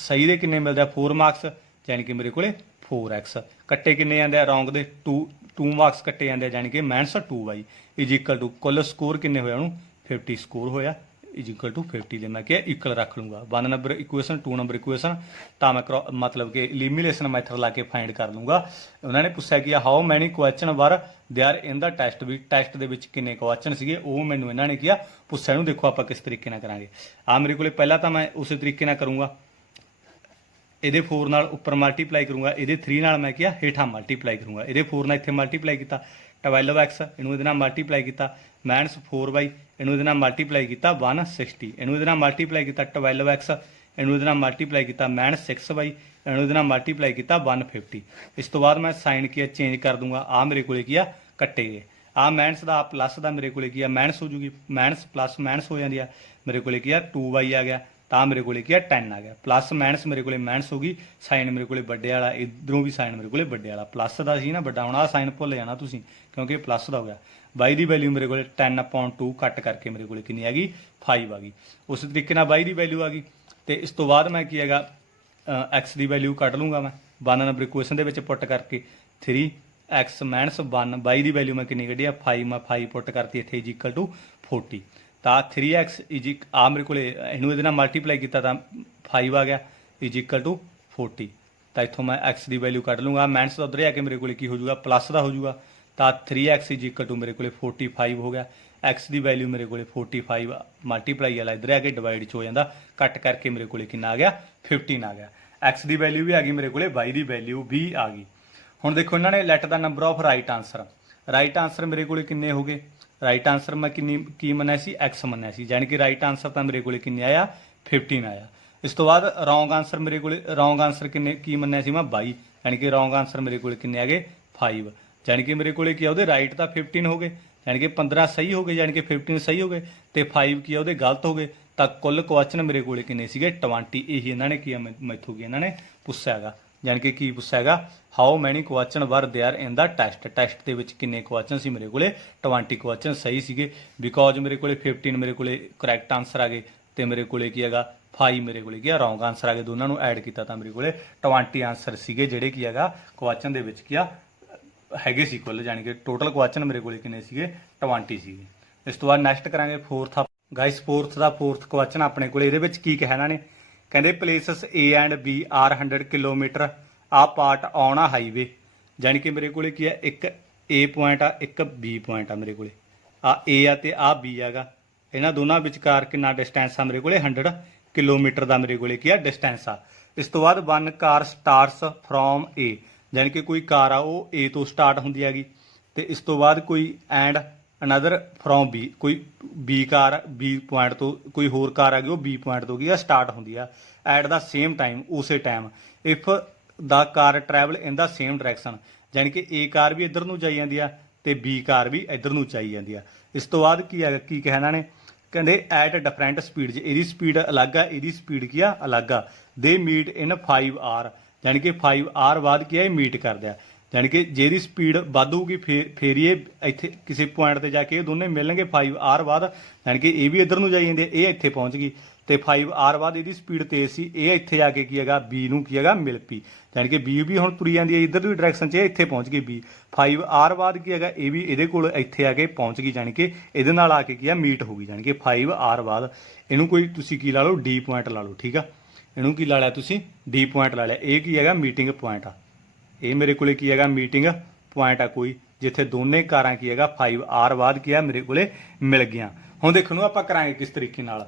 सही दे किन्ने मिलते हैं 4 मार्क्स यानी कि मेरे को 4x कट्टे किन्ने जाते हैं रौंग दे 2 मार्क्स कट्टे जाते हैं यानी कि minus 2y is equal to कुल स्कोर किन्ने होया उन्होंने 50 स्कोर होया इज इक्वल टू 50 ले मैं क्या इक्वल रख लूँगा 1 नंबर इक्वेशन 2 नंबर इक्वेशन तो मैं मतलब कि एलिमिनेशन मैथड ला के फाइंड कर लूँगा। उन्होंने पूछा कि how many question were they are in the test भी टेस्ट के किन्ने क्वेश्चन से वो मैंने इन्होंने किया पूछा इनू देखो आप किस तरीके करा आ मेरे को पहला तो मैं उस तरीके करूँगा ये 4 नाल उपर मल्टीप्लाई करूँगा ये 3 नाल मैं क्या हेठा मल्टीप्लाई करूँगा ये 4 नाल इत्थे मल्टीप्लाई किया 12x इनू मल्टीप्लाई किया माइनस 4y इनू मल्टीप्लाई किया 160 इनू मल्टीप्लाई किया 12x इनू मल्टीप्लाई किया माइनस 6y इनू मल्टीप्लाई किया 150। इस तो बाद मैं साइन किया चेंज कर दूंगा आ मेरे को किया कट्टे गए आ माइनस का प्लस का मेरे को किया माइनस हो जूगी माइनस प्लस माइनस हो जाती है मेरे को किया 2y आ गया तो मेरे को किया 10 आ गया प्लस माइनस मेरे को माइनस होगी साइन मेरे को बड़े वाला इधरों भी साइन मेरे को बड़े वाला प्लस का सी ना बड़ा होना आ साइन भुल जाना तुम क्योंकि प्लस का हो गया y की वैल्यू मेरे को 10/2 कट करके मेरे को कितनी आ गई 5 आ गई। उस तरीके y की वैल्यू आ गई तो इस तो बाद मैं की है x की वैल्यू कट लूँगा मैं 1 नंबर इक्वेशन के पुट करके 3x माइनस 1 y की वैल्यू मैं कितनी कढ़ी 5 मैं 5 पुट करती इतने इज इक्वल टू 40 तो 3x इज आ मेरे को इनू मल्टीप्लाई किया तो 5 आ गया इज इक्वल टू 40 तो इतों मैं x की वैल्यू कट लूँगा माइनस का उधर आके मेरे को की हो जाऊगा प्लस का हो जाऊगा तो 3x इज इक्वल टू मेरे को 45 हो गया x की वैल्यू मेरे को 45 मल्टीप्लाई वाला इधर आके डिवाइड हो जाता कट करके मेरे को कितना आ गया 15 आ गया x की वैल्यू भी आ गई मेरे को y की वैल्यू भी आ गई। हुण देखो इन्होंने light the number of right answer मेरे को किन्ने हो गए राइट आंसर मैं की मन्निया सी x मन्निया सी यानी कि राइट आंसर तो मेरे को किन्ने आया 15 आया। इस तो बाद रौंग आंसर मेरे को रौंग आंसर किन्ने की मन्निया सी मैं 22 यानी कि रौंग आंसर मेरे को किन्ने आ गए 5 यानी कि मेरे को क्या राइट तो 15 हो गए यानी कि 15 सही हो गए, यानी कि 15 सही हो गए, तो 5 की ਉਹਦੇ ਗਲਤ ਹੋ ਗਏ। ਤਾਂ ਕੁੱਲ ਕੁਐਸਚਨ ਮੇਰੇ ਕੋਲੇ ਕਿੰਨੇ ਸੀਗੇ 20। ਇਹੀ ਇਹਨਾਂ ਨੇ ਕੀ ਆ ਮੈਥੋਂ ਕੀ ਇਹਨਾਂ ਨੇ ਪੁੱਛਿਆ ਹੈਗਾ, ਯਾਨੀ ਕਿ ਕੀ ਪੁੱਛਿਆ ਹੈਗਾ ਹਾਊ ਮੈਨੀ ਕੁਐਸਚਨ ਵਰ there in the test. Test ਦੇ ਵਿੱਚ ਕਿੰਨੇ ਕੁਐਸਚਨ ਸੀ ਮੇਰੇ ਕੋਲੇ 20 ਕੁਐਸਚਨ ਸਹੀ ਸੀਗੇ। ਬਿਕੋਜ਼ ਮੇਰੇ ਕੋਲੇ 15 ਮੇਰੇ ਕੋਲੇ ਕਰੈਕਟ ਆਨਸਰ ਆ ਗਏ, ਤੇ ਮੇਰੇ ਕੋਲੇ ਕੀ ਹੈਗਾ 5 ਮੇਰੇ ਕੋਲੇ ਕੀ ਆ ਰੌਂਗ ਆਨਸਰ ਆ ਗਏ। ਦੋਨਾਂ ਨੂੰ ਐਡ ਕੀਤਾ ਤਾਂ ਮੇਰੇ ਕੋਲੇ 20 ਆਨਸਰ ਸੀਗੇ ਜਿਹੜੇ ਕੀ ਹੈਗਾ ਕੁਐਸਚਨ ਦੇ ਵਿੱਚ ਕੀ ਆ ਹੈਗੇ ਸੀ ਕੁੱਲ, ਯਾਨੀ ਕਿ ਟੋਟਲ ਕੁਐਸਚਨ ਮੇਰੇ ਕੋਲੇ ਕਿੰਨੇ ਸੀਗੇ 20 ਸੀਗੇ। ਇਸ ਤੋਂ ਬਾਅਦ ਨੈਕਸਟ ਕਰਾਂਗੇ ਫੋਰਥ। ਗਾਇਸ ਫੋਰਥ ਕੁਐਸਚਨ ਆਪਣੇ ਕੋਲੇ ਇਹਦੇ ਵਿੱਚ ਕੀ ਕਿਹਾ ਇਹਨਾਂ ਨੇ, ਕਹਿੰਦੇ places A and B are 100 kilometre apart on a highway. ਯਾਨੀ ਕਿ ਮੇਰੇ ਕੋਲੇ ਕੀ ਆ ਇੱਕ A ਪੁਆਇੰਟ ਆ ਇੱਕ B ਪੁਆਇੰਟ ਆ, ਮੇਰੇ ਕੋਲੇ ਆ A ਆ ਤੇ ਆ B ਹੈਗਾ। ਇਹਨਾਂ ਦੋਨਾਂ ਵਿਚਕਾਰ ਕਿੰਨਾ ਡਿਸਟੈਂਸ ਆ ਮੇਰੇ ਕੋਲੇ 100 ਕਿਲੋਮੀਟਰ ਦਾ ਮੇਰੇ ਕੋਲੇ ਕੀ ਆ ਡਿਸਟੈਂਸ ਆ। ਇਸ ਤੋਂ ਬਾਅਦ one car starts from A, ਯਾਨੀ ਕਿ ਕੋਈ ਕਾਰ ਆ ਉਹ A ਤੋਂ ਸਟਾਰਟ ਹੁੰਦੀ ਹੈਗੀ, ਤੇ ਇਸ ਤੋਂ ਬਾਅਦ ਕੋਈ ਐਂਡ ਅਨਦਰ ਫਰੋਮ B, ਕੋਈ B ਕਾਰ B ਪੁਆਇੰਟ ਤੋਂ ਕੋਈ ਹੋਰ ਕਾਰ ਆ ਗਈ ਉਹ B ਪੁਆਇੰਟ ਤੋਂ ਕੀ ਆ ਸਟਾਰਟ ਹੁੰਦੀ ਆ ਐਟ ਦਾ ਸੇਮ ਟਾਈਮ, ਉਸੇ time. If the car travel in the same direction, ਯਾਨੀ ਕਿ A ਕਾਰ ਵੀ ਇੱਧਰ ਨੂੰ ਜਾਈ ਜਾਂਦੀ ਆ ਤੇ B ਕਾਰ ਵੀ ਇੱਧਰ ਨੂੰ ਜਾਈ ਜਾਂਦੀ ਆ। ਇਸ ਤੋਂ ਬਾਅਦ ਕੀ ਹੈਗਾ ਕੀ ਕਿਹਾ ਇਹਨਾਂ ਨੇ, ਕਹਿੰਦੇ ਐਟ ਡਿਫਰੈਂਟ ਸਪੀਡ, ਜੇ ਇਹਦੀ ਸਪੀਡ ਅਲੱਗ ਆ ਇਹਦੀ ਸਪੀਡ ਕੀ ਆ ਅਲੱਗ ਆ। ਦੇ ਮੀਟ ਇਨ 5 ਆਰ, ਯਾਨੀ ਕਿ 5 ਆਰ ਬਾਅਦ ਕੀ ਆ ਇਹ ਮੀਟ ਕਰਦੇ ਆ। ਯਾਨੀ ਕਿ ਜੇ ਇਹਦੀ ਸਪੀਡ ਵੱਧ ਹੋਊਗੀ ਫੇਰ ਇਹ ਇੱਥੇ ਕਿਸੇ ਪੁਆਇੰਟ ਤੇ ਜਾ ਕੇ ਇਹ ਦੋਨੇ ਮਿਲਣਗੇ 5 ਆਰ ਬਾਅਦ, ਯਾਨੀ ਕਿ ਇਹ ਵੀ ਇੱਧਰ ਨੂੰ ਜਾਈ ਜਾਂਦੇ ਇਹ ਇੱਥੇ ਪਹੁੰਚ ਗਈ, ਤੇ 5 ਆਰ ਬਾਅਦ ਇਹਦੀ ਸਪੀਡ ਤੇਜ਼ ਸੀ ਇਹ ਇੱਥੇ ਆ ਕੇ ਕੀ ਹੈਗਾ B ਨੂੰ ਕੀ ਹੈਗਾ ਮਿਲ ਪਈ, ਯਾਨੀ ਕਿ B ਵੀ ਹੁਣ ਤੁਰੀ ਜਾਂਦੀ ਹੈ ਇੱਧਰ ਦੀ ਡਾਇਰੈਕਸ਼ਨ 'ਚ ਇਹ ਇੱਥੇ ਪਹੁੰਚ ਗਈ B। 5 ਆਰ ਬਾਅਦ ਕੀ ਹੈਗਾ ਇਹ ਵੀ ਇਹਦੇ ਕੋਲ ਇੱਥੇ ਆ ਕੇ ਪਹੁੰਚ ਗਈ, ਯਾਨੀ ਕਿ ਇਹਦੇ ਨਾਲ ਆ ਕੇ ਕੀ ਆ ਮੀਟ ਹੋ ਗਈ, ਯਾਨੀ ਕਿ 5 ਆਰ ਬਾਅਦ। ਇਹਨੂੰ ਕੋਈ ਤੁਸੀਂ ਕੀ ਲਾ ਲਓ D ਪੁਆਇੰਟ ਲਾ ਲਓ, ਠੀਕ ਆ। ਇਹਨੂੰ ਕੀ ਲਾ ਲਿਆ ਤੁਸੀਂ D ਪੁਆਇੰਟ ਲਾ ਲਿਆ। ਇਹ ਕੀ ਹੈਗਾ ਮੀਟਿੰਗ ਪੁਆਇੰਟ ਆ, ਇਹ ਮੇਰੇ ਕੋਲੇ ਕੀ ਹੈਗਾ ਮੀਟਿੰਗ ਪੁਆਇੰਟ ਆ ਕੋਈ, ਜਿੱਥੇ ਦੋਨੇ ਕਾਰਾਂ ਕੀ ਹੈਗਾ 5 ਆਰ ਬਾਅਦ ਕੀ ਆ ਮੇਰੇ ਕੋਲੇ ਮਿਲ ਗਈਆਂ। ਹੁਣ ਦੇਖੋ ਨੂੰ ਆਪਾਂ ਕਰਾਂਗੇ ਕਿਸ ਤਰੀਕੇ ਨਾਲ।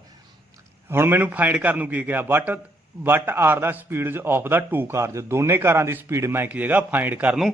ਹੁਣ ਮੈਨੂੰ ਫਾਈਂਡ ਕਰਨ ਨੂੰ ਕੀ ਕਿਹਾ what are the speeds of the two cars, ਦੋਨੇ ਕਾਰਾਂ ਦੀ ਸਪੀਡ ਮੈਂ ਕੀ ਹੈਗਾ ਫਾਈਂਡ ਕਰਨ ਨੂੰ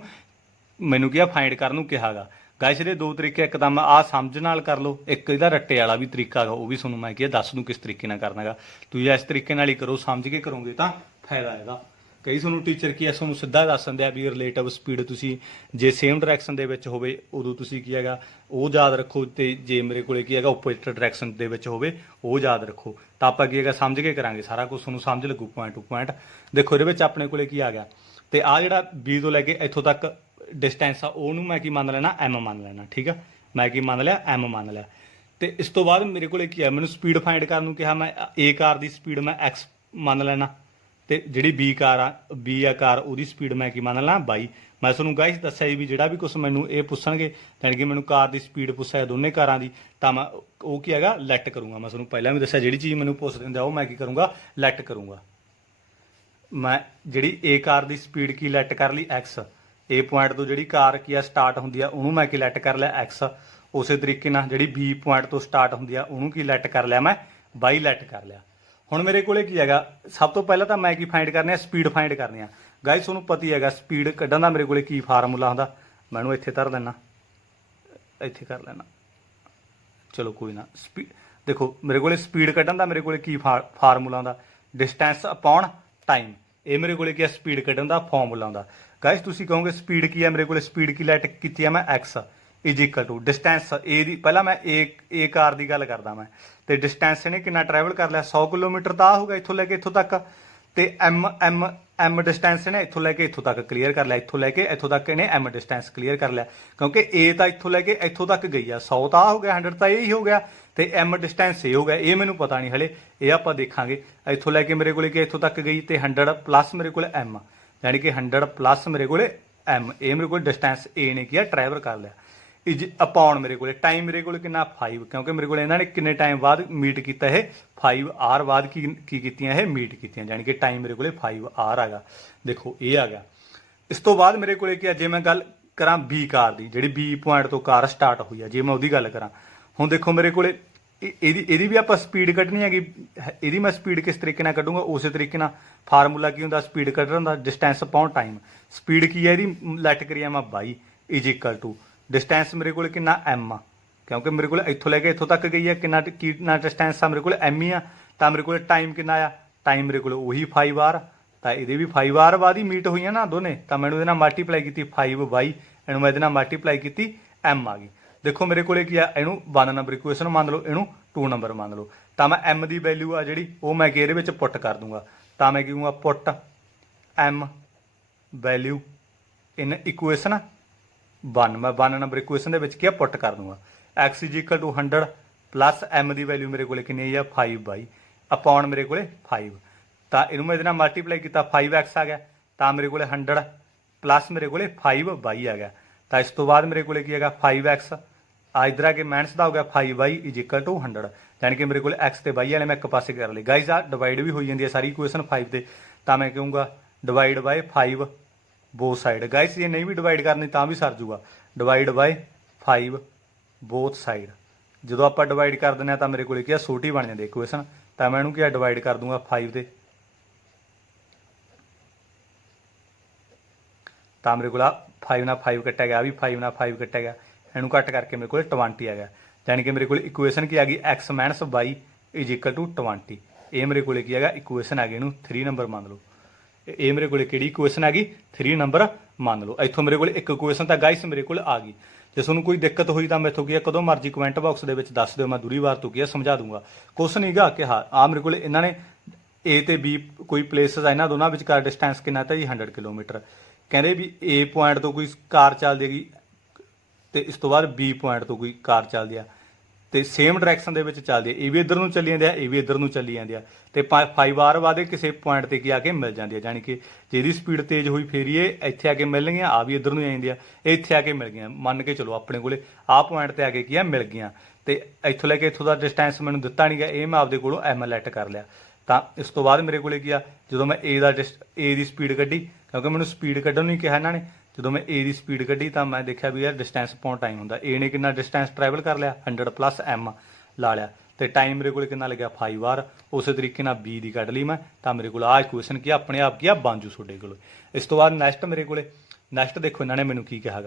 ਮੈਨੂੰ ਕੀ ਆ ਫਾਈਂਡ ਕਰਨ ਨੂੰ ਕਿਹਾਗਾ। ਗਾਇਸ ਇਹਦੇ ਦੋ ਤਰੀਕੇ, ਇੱਕ ਤਾਂ ਮੈਂ ਆਹ ਸਮਝ ਨਾਲ ਕਰ ਲਓ, ਇੱਕ ਇਹਦਾ ਰੱਟੇ ਵਾਲਾ ਵੀ ਤਰੀਕਾ ਹੈਗਾ ਉਹ ਵੀ ਤੁਹਾਨੂੰ ਮੈਂ ਕੀ ਦੱਸ ਦੂੰ ਕਿਸ ਤਰੀਕੇ ਨਾਲ ਕਰਨਾ ਹੈਗਾ। ਤੁਸੀਂ ਇਸ ਤਰੀਕੇ ਨਾਲ ਹੀ ਕਰੋ, ਸਮਝ ਕੇ ਕਰੋਗੇ ਤਾਂ ਫਾਇਦਾ ਇਹਦਾ। ਕਈ ਤੁਹਾਨੂੰ ਟੀਚਰ ਕੀ ਹੈ ਤੁਹਾਨੂੰ ਸਿੱਧਾ ਦੱਸ ਦਿੰਦੇ ਆ ਵੀ ਰਿਲੇਟਿਵ ਸਪੀਡ ਤੁਸੀਂ ਜੇ ਸੇਮ ਡਾਇਰੈਕਸ਼ਨ ਦੇ ਵਿੱਚ ਹੋਵੇ ਉਦੋਂ ਤੁਸੀਂ ਕੀ ਹੈਗਾ ਉਹ ਯਾਦ ਰੱਖੋ, ਤੇ ਜੇ ਮੇਰੇ ਕੋਲੇ ਕੀ ਹੈਗਾ ਓਪੋਜ਼ਿਟ ਡਾਇਰੈਕਸ਼ਨ ਦੇ ਵਿੱਚ ਹੋਵੇ ਉਹ ਯਾਦ ਰੱਖੋ। ਤਾਂ ਆਪਾਂ ਕੀ ਹੈਗਾ ਸਮਝ ਕੇ ਕਰਾਂਗੇ ਸਾਰਾ ਕੁਝ, ਤੁਹਾਨੂੰ ਸਮਝ ਲੱਗੂ ਪੁਆਇੰਟ ਟੂ ਪੁਆਇੰਟ। ਦੇਖੋ ਇਹਦੇ ਵਿੱਚ ਆਪਣੇ ਕੋਲੇ ਕੀ ਆ ਗਿਆ, ਤੇ ਆ ਜਿਹੜਾ B ਤੋਂ ਲੈ ਕੇ ਇੱਥੋਂ ਤੱਕ ਡਿਸਟੈਂਸ ਆ ਉਹਨੂੰ ਮੈਂ ਕੀ ਮੰਨ ਲੈਣਾ M ਮੰਨ ਲੈਣਾ, ਠੀਕ ਆ। ਮੈਂ ਕੀ ਮੰਨ ਲਿਆ M ਮੰਨ ਲਿਆ। ਤੇ ਇਸ ਤੋਂ ਬਾਅਦ ਮੇਰੇ ਕੋਲੇ ਕੀ ਆ ਮੈਨੂੰ ਸਪੀਡ ਫਾਈਂਡ ਕਰਨ ਨੂੰ ਕਿਹਾ, ਮੈਂ A ਕਾਰ ਦੀ ਸਪੀਡ ਮੈਂ X ਮੰਨ ਲੈਣਾ, ਤੇ ਜਿਹੜੀ B ਕਾਰ ਆ B ਆ ਕਾਰ ਉਹਦੀ ਸਪੀਡ ਮੈਂ ਕੀ ਮੰਨ ਲੈਣਾ 22। ਮੈਂ ਤੁਹਾਨੂੰ ਗਾਇਸ ਦੱਸਿਆ ਜੀ ਵੀ ਜਿਹੜਾ ਵੀ ਕੁਛ ਮੈਨੂੰ ਇਹ ਪੁੱਛਣਗੇ ਜਾਣੀ ਕਿ ਮੈਨੂੰ ਕਾਰ ਦੀ ਸਪੀਡ ਪੁੱਛਿਆ ਦੋਨੇ ਕਾਰਾਂ ਦੀ, ਤਾਂ ਮੈਂ ਉਹ ਕੀ ਹੈਗਾ ਲੈਟ ਕਰੂੰਗਾ। ਮੈਂ ਤੁਹਾਨੂੰ ਪਹਿਲਾਂ ਵੀ ਦੱਸਿਆ ਜਿਹੜੀ ਚੀਜ਼ ਮੈਨੂੰ ਪੁੱਛ ਦਿੰਦੇ ਆ ਉਹ ਮੈਂ ਕੀ ਕਰੂੰਗਾ ਲੈਟ ਕਰੂੰਗਾ। ਮੈਂ ਜਿਹੜੀ A car the speed Ki light ਕਰ ਲਈ X, A ਪੁਆਇੰਟ ਤੋਂ ਜਿਹੜੀ ਕਾਰ ਕੀ ਆ ਸਟਾਰਟ ਹੁੰਦੀ ਆ ਉਹਨੂੰ ਮੈਂ ਕੀ ਲੈਟ ਕਰ ਲਿਆ X। ਉਸੇ ਤਰੀਕੇ ਨਾਲ ਜਿਹੜੀ B ਪੁਆਇੰਟ ਤੋਂ ਸਟਾਰਟ ਹੁੰਦੀ ਆ ਉਹਨੂੰ ਕੀ ਲੈਟ ਕਰ ਲਿਆ ਮੈਂ 22 ਲੈਟ ਕਰ ਲਿਆ। ਹੁਣ ਮੇਰੇ ਕੋਲੇ ਕੀ ਹੈਗਾ ਸਭ ਤੋਂ ਪਹਿਲਾਂ ਤਾਂ ਮੈਂ ਕੀ ਫਾਈਂਡ ਕਰਨੀ ਆ ਸਪੀਡ ਫਾਈਂਡ ਕਰਨੀ ਆ। ਗਾਇਸ ਤੁਹਾਨੂੰ ਪਤਾ ਹੀ ਹੈਗਾ ਸਪੀਡ ਕੱਢਣ ਦਾ ਮੇਰੇ ਕੋਲੇ ਕੀ ਫਾਰਮੂਲਾ ਹੁੰਦਾ, ਮੈਨੂੰ ਇੱਥੇ ਧਰ ਲੈਣਾ, ਇੱਥੇ ਕਰ ਲੈਣਾ, ਚਲੋ ਕੋਈ ਨਾ। ਦੇਖੋ ਮੇਰੇ ਕੋਲੇ ਸਪੀਡ ਕੱਢਣ ਦਾ ਮੇਰੇ ਕੋਲੇ ਕੀ ਫਾਰਮੂਲਾ ਹੁੰਦਾ, ਡਿਸਟੈਂਸ ਅਪੌਨ ਟਾਈਮ। ਇਹ ਮੇਰੇ ਕੋਲੇ ਕੀ ਆ ਸਪੀਡ ਕੱਢਣ ਦਾ ਫਾਰਮੂਲਾ ਹੁੰਦਾ। ਗਾਇਸ ਤੁਸੀਂ ਕਹੋਗੇ ਸਪੀਡ ਕੀ ਆ, ਮੇਰੇ ਕੋਲੇ ਸਪੀਡ ਕੀ ਲੈਟ ਕੀਤੀ ਆ ਮੈਂ x is equal to distance A ਦੀ, ਪਹਿਲਾਂ ਮੈਂ A ਕਾਰ ਦੀ ਗੱਲ ਕਰਦਾ ਮੈਂ, ਤੇ ਡਿਸਟੈਂਸ ਇਹਨੇ ਕਿੰਨਾ ਟਰੈਵਲ ਕਰ ਲਿਆ 100 ਕਿਲੋਮੀਟਰ ਦਾ ਹੋਊਗਾ ਇੱਥੋਂ ਲੈ ਕੇ ਇੱਥੋਂ ਤੱਕ, ਤੇ M ਡਿਸਟੈਂਸ ਇਹਨੇ ਇੱਥੋਂ ਲੈ ਕੇ ਇੱਥੋਂ ਤੱਕ ਕਲੀਅਰ ਕਰ ਲਿਆ, ਇੱਥੋਂ ਲੈ ਕੇ ਇੱਥੋਂ ਤੱਕ ਇਹਨੇ M ਡਿਸਟੈਂਸ ਕਲੀਅਰ ਕਰ ਲਿਆ, ਕਿਉਂਕਿ A ਤਾਂ ਇੱਥੋਂ ਲੈ ਕੇ ਇੱਥੋਂ ਤੱਕ ਗਈ ਆ 100 ਤਾਂ ਹੋ ਗਿਆ 100 ਤਾਂ ਇਹ ਹੀ ਹੋ ਗਿਆ, ਤੇ M ਡਿਸਟੈਂਸ ਇਹ ਹੋ ਗਿਆ, ਇਹ ਮੈਨੂੰ ਪਤਾ ਨਹੀਂ ਹਲੇ, ਇਹ ਆਪਾਂ ਦੇਖਾਂਗੇ। ਇੱਥੋਂ ਲੈ ਕੇ ਮੇਰੇ ਕੋਲੇ ਕਿ ਇੱਥੋਂ ਤੱਕ ਗਈ, ਤੇ 100 ਪਲੱਸ ਮੇਰੇ ਕੋਲੇ M, ਯਾਨੀ ਕਿ 100 ਪਲੱਸ ਮੇਰੇ ਕੋਲੇ M, ਇਹ ਮੇਰੇ ਕੋਲ ਡਿਸਟੈਂਸ A ਨੇ ਕੀ ਆ ਟਰੈਵਲ ਕਰ ਲਿਆ। ਇਜ ਅਪੌਨ ਮੇਰੇ ਕੋਲੇ ਟਾਈਮ ਮੇਰੇ ਕੋਲੇ ਕਿੰਨਾ 5, ਕਿਉਂਕਿ ਮੇਰੇ ਕੋਲ ਇਹਨਾਂ ਨੇ ਕਿੰਨੇ ਟਾਈਮ ਬਾਅਦ ਮੀਟ ਕੀਤਾ ਇਹ 5 ਆਰ ਬਾਅਦ ਕੀ ਕੀਤੀਆਂ ਇਹ ਮੀਟ ਕੀਤੀਆਂ, ਯਾਨੀ ਕਿ ਟਾਈਮ ਮੇਰੇ ਕੋਲੇ 5 ਆਰ ਆ ਗਿਆ। ਦੇਖੋ ਇਹ ਆ ਗਿਆ। ਇਸ ਤੋਂ ਬਾਅਦ ਮੇਰੇ ਕੋਲੇ ਕੀ ਆ, ਜੇ ਮੈਂ ਗੱਲ ਕਰਾਂ B ਕਾਰ ਦੀ, ਜਿਹੜੀ B ਪੁਆਇੰਟ ਤੋਂ ਕਾਰ ਸਟਾਰਟ ਹੋਈ ਆ, ਜੇ ਮੈਂ ਉਹਦੀ ਗੱਲ ਕਰਾਂ, ਹੁਣ ਦੇਖੋ ਮੇਰੇ ਕੋਲੇ ਇਹਦੀ ਵੀ ਆਪਾਂ ਸਪੀਡ ਕੱਢਣੀ ਹੈਗੀ, ਇਹਦੀ ਮੈਂ ਸਪੀਡ ਕਿਸ ਤਰੀਕੇ ਨਾਲ ਕੱਢੂੰਗਾ ਉਸੇ ਤਰੀਕੇ ਨਾਲ। ਫਾਰਮੂਲਾ ਕੀ ਹੁੰਦਾ ਸਪੀਡ ਕੱਢਣ ਦਾ, ਡਿਸਟੈਂਸ ਅਪੌਨ ਟਾਈਮ। ਸਪੀਡ ਕੀ ਹੈ ਇਹਦੀ ਲੈਟ ਕਰੀਆ ਮੈਂ 22 ਇਜ਼ ਇਕੁਅਲ ਟੂ ਡਿਸਟੈਂਸ ਮੇਰੇ ਕੋਲ ਕਿੰਨਾ M ਆ, ਕਿਉਂਕਿ ਮੇਰੇ ਕੋਲ ਇੱਥੋਂ ਲੈ ਕੇ ਇੱਥੋਂ ਤੱਕ ਗਈ ਆ, ਕਿੰਨਾ ਡਿਸਟੈਂਸ ਆ ਮੇਰੇ ਕੋਲ M ਹੀ ਆ, ਤਾਂ ਮੇਰੇ ਕੋਲ ਟਾਈਮ ਕਿੰਨਾ ਆ, ਟਾਈਮ ਮੇਰੇ ਕੋਲ ਉਹੀ 5 ਆਰ, ਤਾਂ ਇਹਦੇ ਵੀ 5 ਆਰ ਬਾਅਦ ਹੀ ਮੀਟ ਹੋਈਆਂ ਨਾ ਦੋਨੇ, ਤਾਂ ਮੈਨੂੰ ਇਹਦੇ ਨਾਲ ਮਲਟੀਪਲਾਈ ਕੀਤੀ 5 22, ਇਹਨੂੰ ਮੈਂ ਇਹਦੇ ਨਾਲ ਮਲਟੀਪਲਾਈ ਕੀਤੀ M ਆ ਗਈ। देखो मेरे को की आ इनू 1 नंबर इक्वेशन मान लो, इनू 2 नंबर मान लो, तो मैं एम की वैल्यू आ जी वो मैं कि ये पुट कर दूंगा। तो मैं कहूँगा put M value in equation 1, मैं 1 नंबर इक्वेशन के पुट कर दूंगा। X is equal to 100 plus M की वैल्यू मेरे को कितनी है 5/, अपॉन मेरे को 5। तो इनू मैं मल्टीप्लाई किया 5x आ गया, तो मेरे को 100 प्लस मेरे को 5/, आ गया। तो इस तो बाद मेरे को 5x आ इधर आके माइनस का हो गया 5/, इज इक्वल टू 100, यानी कि मेरे को एक्स ते वाई वाले मैं एक पासे कर ली। गाइज आ डिवाइड भी हो जाती है सारी इक्वेशन 5 से, तो मैं कहूँगा divide by 5 both side. Guys ये नहीं भी डिवाइड करनी तो भी सर जूगा, डिवाइड बाय 5 बोथ साइड। जो आप डिवाइड कर दें तो मेरे को क्या छोटी बन जाती इक्वेशन, तो मैं क्या डिवाइड कर दूंगा 5 से, तो मेरे को 5 ना 5 कट्टा गया, भी 5 ना 5 कट्टा गया, इनू कट करके मेरे को 20 आ गया। यानी कि मेरे को इक्वेशन की आ गई X minus Y is equal to 20। ये मेरे को की है इक्वेशन आ गई, इनू 3 नंबर मान लो। ये मेरे को कि इक्वेशन आ गई 3 नंबर मान लो। इतों मेरे को एक इक्वेशन तो गाइस मेरे को आ गई। जो तुहानू कोई दिक्कत हुई तो मैथों की कदों मर्जी कमेंट बॉक्स के दस दो, मैं दूरी वार तो की समझा दूंगा। कुछ नहीं गा कि हाँ आ मेरे को इन्होंने ए तो बी कोई प्लेसिस इन्होंने दोनों विचकार डिस्टेंस कितना था जी 100 किलोमीटर। कहते भी ए पॉइंट तो कोई कार चलती है तो इस तो बाद बी पॉइंट तो कोई कार चलती है, तो सेम डायरैक्शन के चलती है, ये भी इधर चली जाती है, ये भी इधर चली जाती है, तो 5 बार बाद किसी पॉइंट पर आके मिल जाती है। यानी कि जी स्पीड तेज हुई फिर ये इतने आके मिल गई, आ भी इधर आ जाती है, इतने आके मिल गई, मन के चलो अपने को आ पॉइंट पर आके की मिल गई। तो इतों लैके इतों का डिस्टेंस मैंने दिता नहीं गया, ये मैं आपके को एम लैट कर लिया। तो इस तो बाद मेरे को जो मैं ए की स्पीड कढ़ी, क्योंकि मैंने स्पीड कढ़न नहीं कहा इन्होंने, जो मैं ए की स्पीड कढ़ी तो मैं देखा भी यार डिस्टेंस अपॉन टाइम होंगे, ए ने कितना डिस्टेंस ट्रैवल कर लिया 100 प्लस एम ला लिया, तो टाइम मेरे को कितना लग्या 5 बार। उस तरीके बी की कढ़ ली मैं, तो मेरे को आ इक्वेशन की अपने आप की बन जू थोड़े को। इस तो बाद नैक्सट मेरे को नैक्सट देखो इन्होंने मैनू की कहा,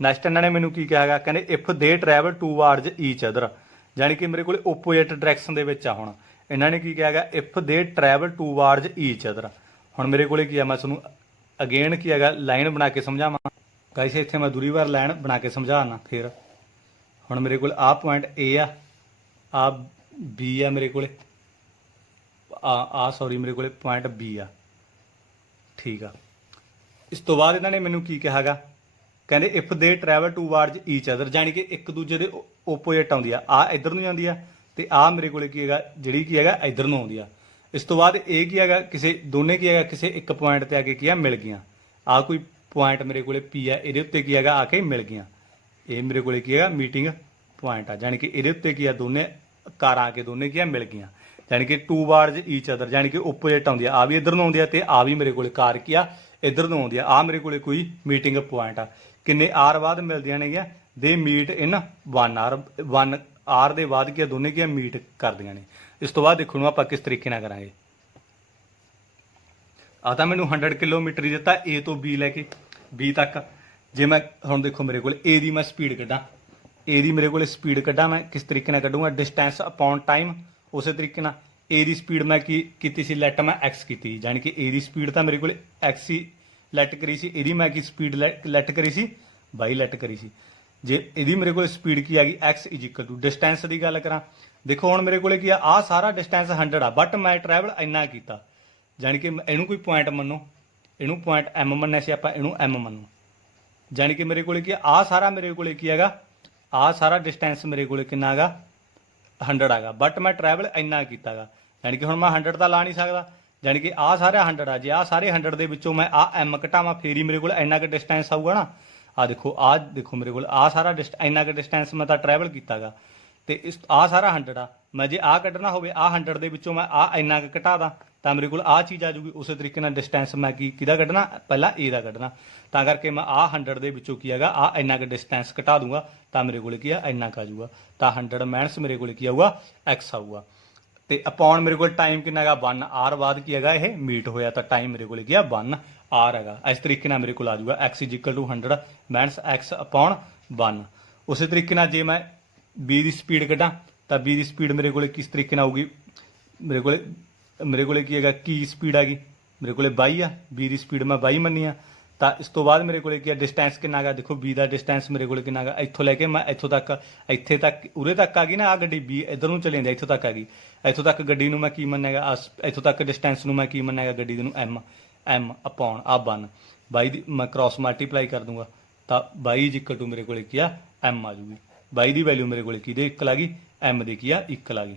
नैक्सट इन्होंने मैनू की कहा, कहते if they travel towards each other, यानी कि मेरे को ओपोजिट डायरैक्शन के आ। हुण इन्होंने की कहा if they travel towards each other. हुण मेरे को की मैं तुहानूं अगेन की है लाइन बना के समझावा। गाइस इत्थे मैं दूरी बार लाइन बना के समझाना। फिर हुण मेरे को आ पॉइंट ए आ बी आ, मेरे को आ सॉरी मेरे को पॉइंट बी आ, ठीक है। इस तो बाद इन्होंने मैनू की कहा, कहते if they travel towards each other, यानी कि एक दूजे के ओपोजिट आउंदी आ इधर नूं आउंदी आ, ते आ मेरे को की है जिहड़ी की है इधर नूं आउंदी आ। इस तो बाद ये की है किसी दोने की है किसी एक पॉइंट पर आके की मिल गई, आ कोई पॉइंट मेरे को पी है, ये उत्ते की है आके मिल गई, ये मेरे को की है मीटिंग पॉइंट आ, यानी कि ये उत्ते की है दोने कार आके दोने की मिल गई, यानी कि टूवार्ड्स ईच अदर, यानी कि ओपोजिट आउंदी आ भी इधर नूं आउंदी आ, आ भी मेरे को कार की आ इधर नूं आउंदी आ मेरे को कोई मीटिंग पॉइंट आ। किन्ने आर बाद मिलदियां ने they meet in 1 hour, 1 hour दे बाद की दोने की मीट करदियां ने। इस तो बाद देखो आप किस तरीके ना करांगे। आ तो मैंने 100 किलोमीटर ही दिता ए तो बी लैके बी तक। जे मैं हुण देखो मेरे को ए दी मैं स्पीड कड्ढां, ए दी मेरे को स्पीड कड्ढां, मैं किस तरीके ना कड्ढूंगा डिस्टेंस अपॉन टाइम। उस तरीके ना ए दी स्पीड मैं की सी लैट मैं एक्स की, यानी कि ए दी स्पीड तो मेरे को एक्स ही लैट करी सी, एदी मैं की स्पीड लैट करी सी वाई लैट करी सी। जे यदि मेरे को स्पीड की आ गई X is equal to distance की गल करा, देखो हुण मेरे को की आ सारा डिस्टेंस 100 आ, बट मैं ट्रैवल इन्ना किया, यानी कि इनू कोई पॉइंट मनो, इनू पॉइंट एम मनना से आप इनू एम मनो, यानी कि मेरे को आ सारा मेरे को की है आ सारा डिस्टेंस मेरे को कितना है 100 आगा, बट मैं ट्रैवल इन्ना किया, यानी कि हुण मैं 100 तो ला नहीं सकता, यानी कि आ सारे 100 आ, जे आ सारे 100 के विचों मैं आ एम घटावा फिर ही मेरे को इन्ना क डिस्टेंस आऊगा ना। आ देखो मेरे को आ सारा इन्ना क डिस्टेंस मैं तो ट्रैवल किया गा, तो इस आ सारा 100 आ, मैं जे आ कढ़ना हो आ 100 के विचों मैं आ इन्ना क घटा दा तो मेरे को आ चीज़ आ जूगी। उस तरीके डिस्टेंस मैं किहदा कढ़ना पहला ए का कढ़ना, तो करके मैं आ 100 के विचों की है आ इन्ना क डिस्टेंस घटा दूंगा तो मेरे को की है इन्ना क आ जूगा, तो 100 माइनस मेरे को की आऊगा एक्स आऊगा, तो अपॉन मेरे को टाइम कितना है 1 आर बाद की है ये मीट होया, तो टाइम मेरे को है 1 आर है। इस तरीके मेरे को आ जाऊगा X is equal to 100 minus X upon 1। उस तरीके जे मैं बी की स्पीड कढ़ा तो बी की स्पीड मेरे को किस तरीके आऊगी, मेरे को की है की स्पीड आ गई मेरे को 22 आ, बी की स्पीड मैं 22 मनी आ, ਤਾਂ ਇਸ ਤੋਂ ਬਾਅਦ ਮੇਰੇ ਕੋਲੇ ਕੀ ਆ ਡਿਸਟੈਂਸ ਕਿੰਨਾ ਗਾ, ਦੇਖੋ B ਦਾ ਡਿਸਟੈਂਸ ਮੇਰੇ ਕੋਲੇ ਕਿੰਨਾ ਗਾ, ਇੱਥੋਂ ਲੈ ਕੇ ਮੈਂ ਇੱਥੋਂ ਤੱਕ, ਇੱਥੇ ਤੱਕ ਉਰੇ ਤੱਕ ਆ ਗਈ ਨਾ, ਆ ਗੱਡੀ B ਇੱਧਰ ਨੂੰ ਚਲੇ ਜਾਂਦੀ, ਇੱਥੋਂ ਤੱਕ ਆ ਗਈ, ਇੱਥੋਂ ਤੱਕ ਗੱਡੀ ਨੂੰ ਮੈਂ ਕੀ ਮੰਨੇਗਾ, ਇੱਥੋਂ ਤੱਕ ਡਿਸਟੈਂਸ ਨੂੰ ਮੈਂ ਕੀ ਮੰਨੇਗਾ ਗੱਡੀ ਨੂੰ M ਅਪੋਨ ਆ 1 22 ਦੀ ਮੈਂ ਕ੍ਰਾਸ ਮਲਟੀਪਲਾਈ ਕਰ ਦੂੰਗਾ ਤਾਂ 22 ਮੇਰੇ ਕੋਲੇ ਕੀ ਆ M ਆ ਜੂਗੀ। 22 ਦੀ ਵੈਲਿਊ ਮੇਰੇ ਕੋਲੇ ਕਿਹਦੇ ਇਕੁਅਲ ਆ ਗਈ, M ਦੇ ਕੀ ਆ ਇਕੁਅਲ ਆ ਗਈ,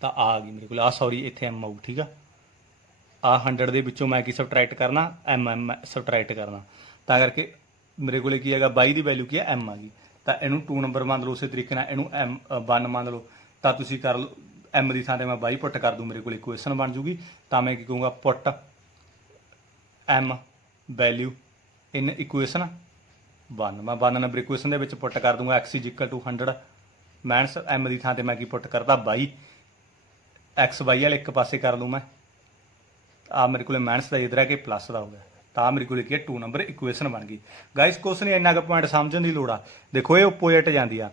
ਤਾਂ ਆ ਗਈ ਮੇਰੇ ਕੋਲ ਆ, ਸੌਰੀ ਇੱਥੇ M ਆਊ, ਠੀਕ ਆ। ਆ 100 ਦੇ ਵਿੱਚੋਂ ਮੈਂ ਕੀ ਸਬਟਰੈਕਟ ਕਰਨਾ, M ਸਬਟਰੈਕਟ ਕਰਨਾ, ਤਾਂ ਕਰਕੇ ਮੇਰੇ ਕੋਲੇ ਕੀ ਹੈਗਾ 22 ਦੀ ਵੈਲਿਊ ਕੀ ਹੈ M ਆ ਗਈ। ਤਾਂ ਇਹਨੂੰ 2 ਨੰਬਰ ਮੰਨ ਲਓ, ਉਸੇ ਤਰੀਕੇ ਨਾਲ ਇਹਨੂੰ M 1 ਮੰਨ ਲਓ, ਤਾਂ ਤੁਸੀਂ ਕਰ ਲਓ M ਦੀ ਥਾਂ ਤੇ ਮੈਂ 22 ਪੁੱਟ ਕਰ ਦੂੰ, ਮੇਰੇ ਕੋਲ ਇਕੁਏਸ਼ਨ ਬਣ ਜੂਗੀ। ਤਾਂ ਮੈਂ ਕੀ ਕਹੂੰਗਾ ਪੁੱਟ M ਵੈਲਿਊ ਇਨ ਇਕੁਏਸ਼ਨ 1, ਮੈਂ 1 ਨੰਬਰ ਇਕੁਏਸ਼ਨ ਦੇ ਵਿੱਚ ਪੁੱਟ ਕਰ ਦੂੰਗਾ x = 100 ਮਾਈਨਸ M ਦੀ ਥਾਂ ਤੇ ਮੈਂ ਕੀ ਪੁੱਟ ਕਰਦਾ 22, x y ਵਾਲੇ ਇੱਕ ਪਾਸੇ ਕਰ ਲੂੰ ਮੈਂ, ਆ ਮੇਰੇ ਕੋਲ ਮਾਈਨਸ ਦਾ ਇਧਰ ਆ ਕੇ ਪਲੱਸ ਦਾ ਹੋ ਗਿਆ, ਤਾਂ ਮੇਰੇ ਕੋਲ ਕੀ ਹੈ 2 ਨੰਬਰ ਇਕੁਏਸ਼ਨ ਬਣ ਗਈ। ਗਾਇਸ ਕੁਛ ਨਹੀਂ, ਇੰਨਾ ਕੁ ਪੁਆਇੰਟ ਸਮਝਣ ਦੀ ਲੋੜ ਆ। ਦੇਖੋ ਇਹ ਓਪੋਜ਼ਿਟ ਜਾਂਦੀ ਆ,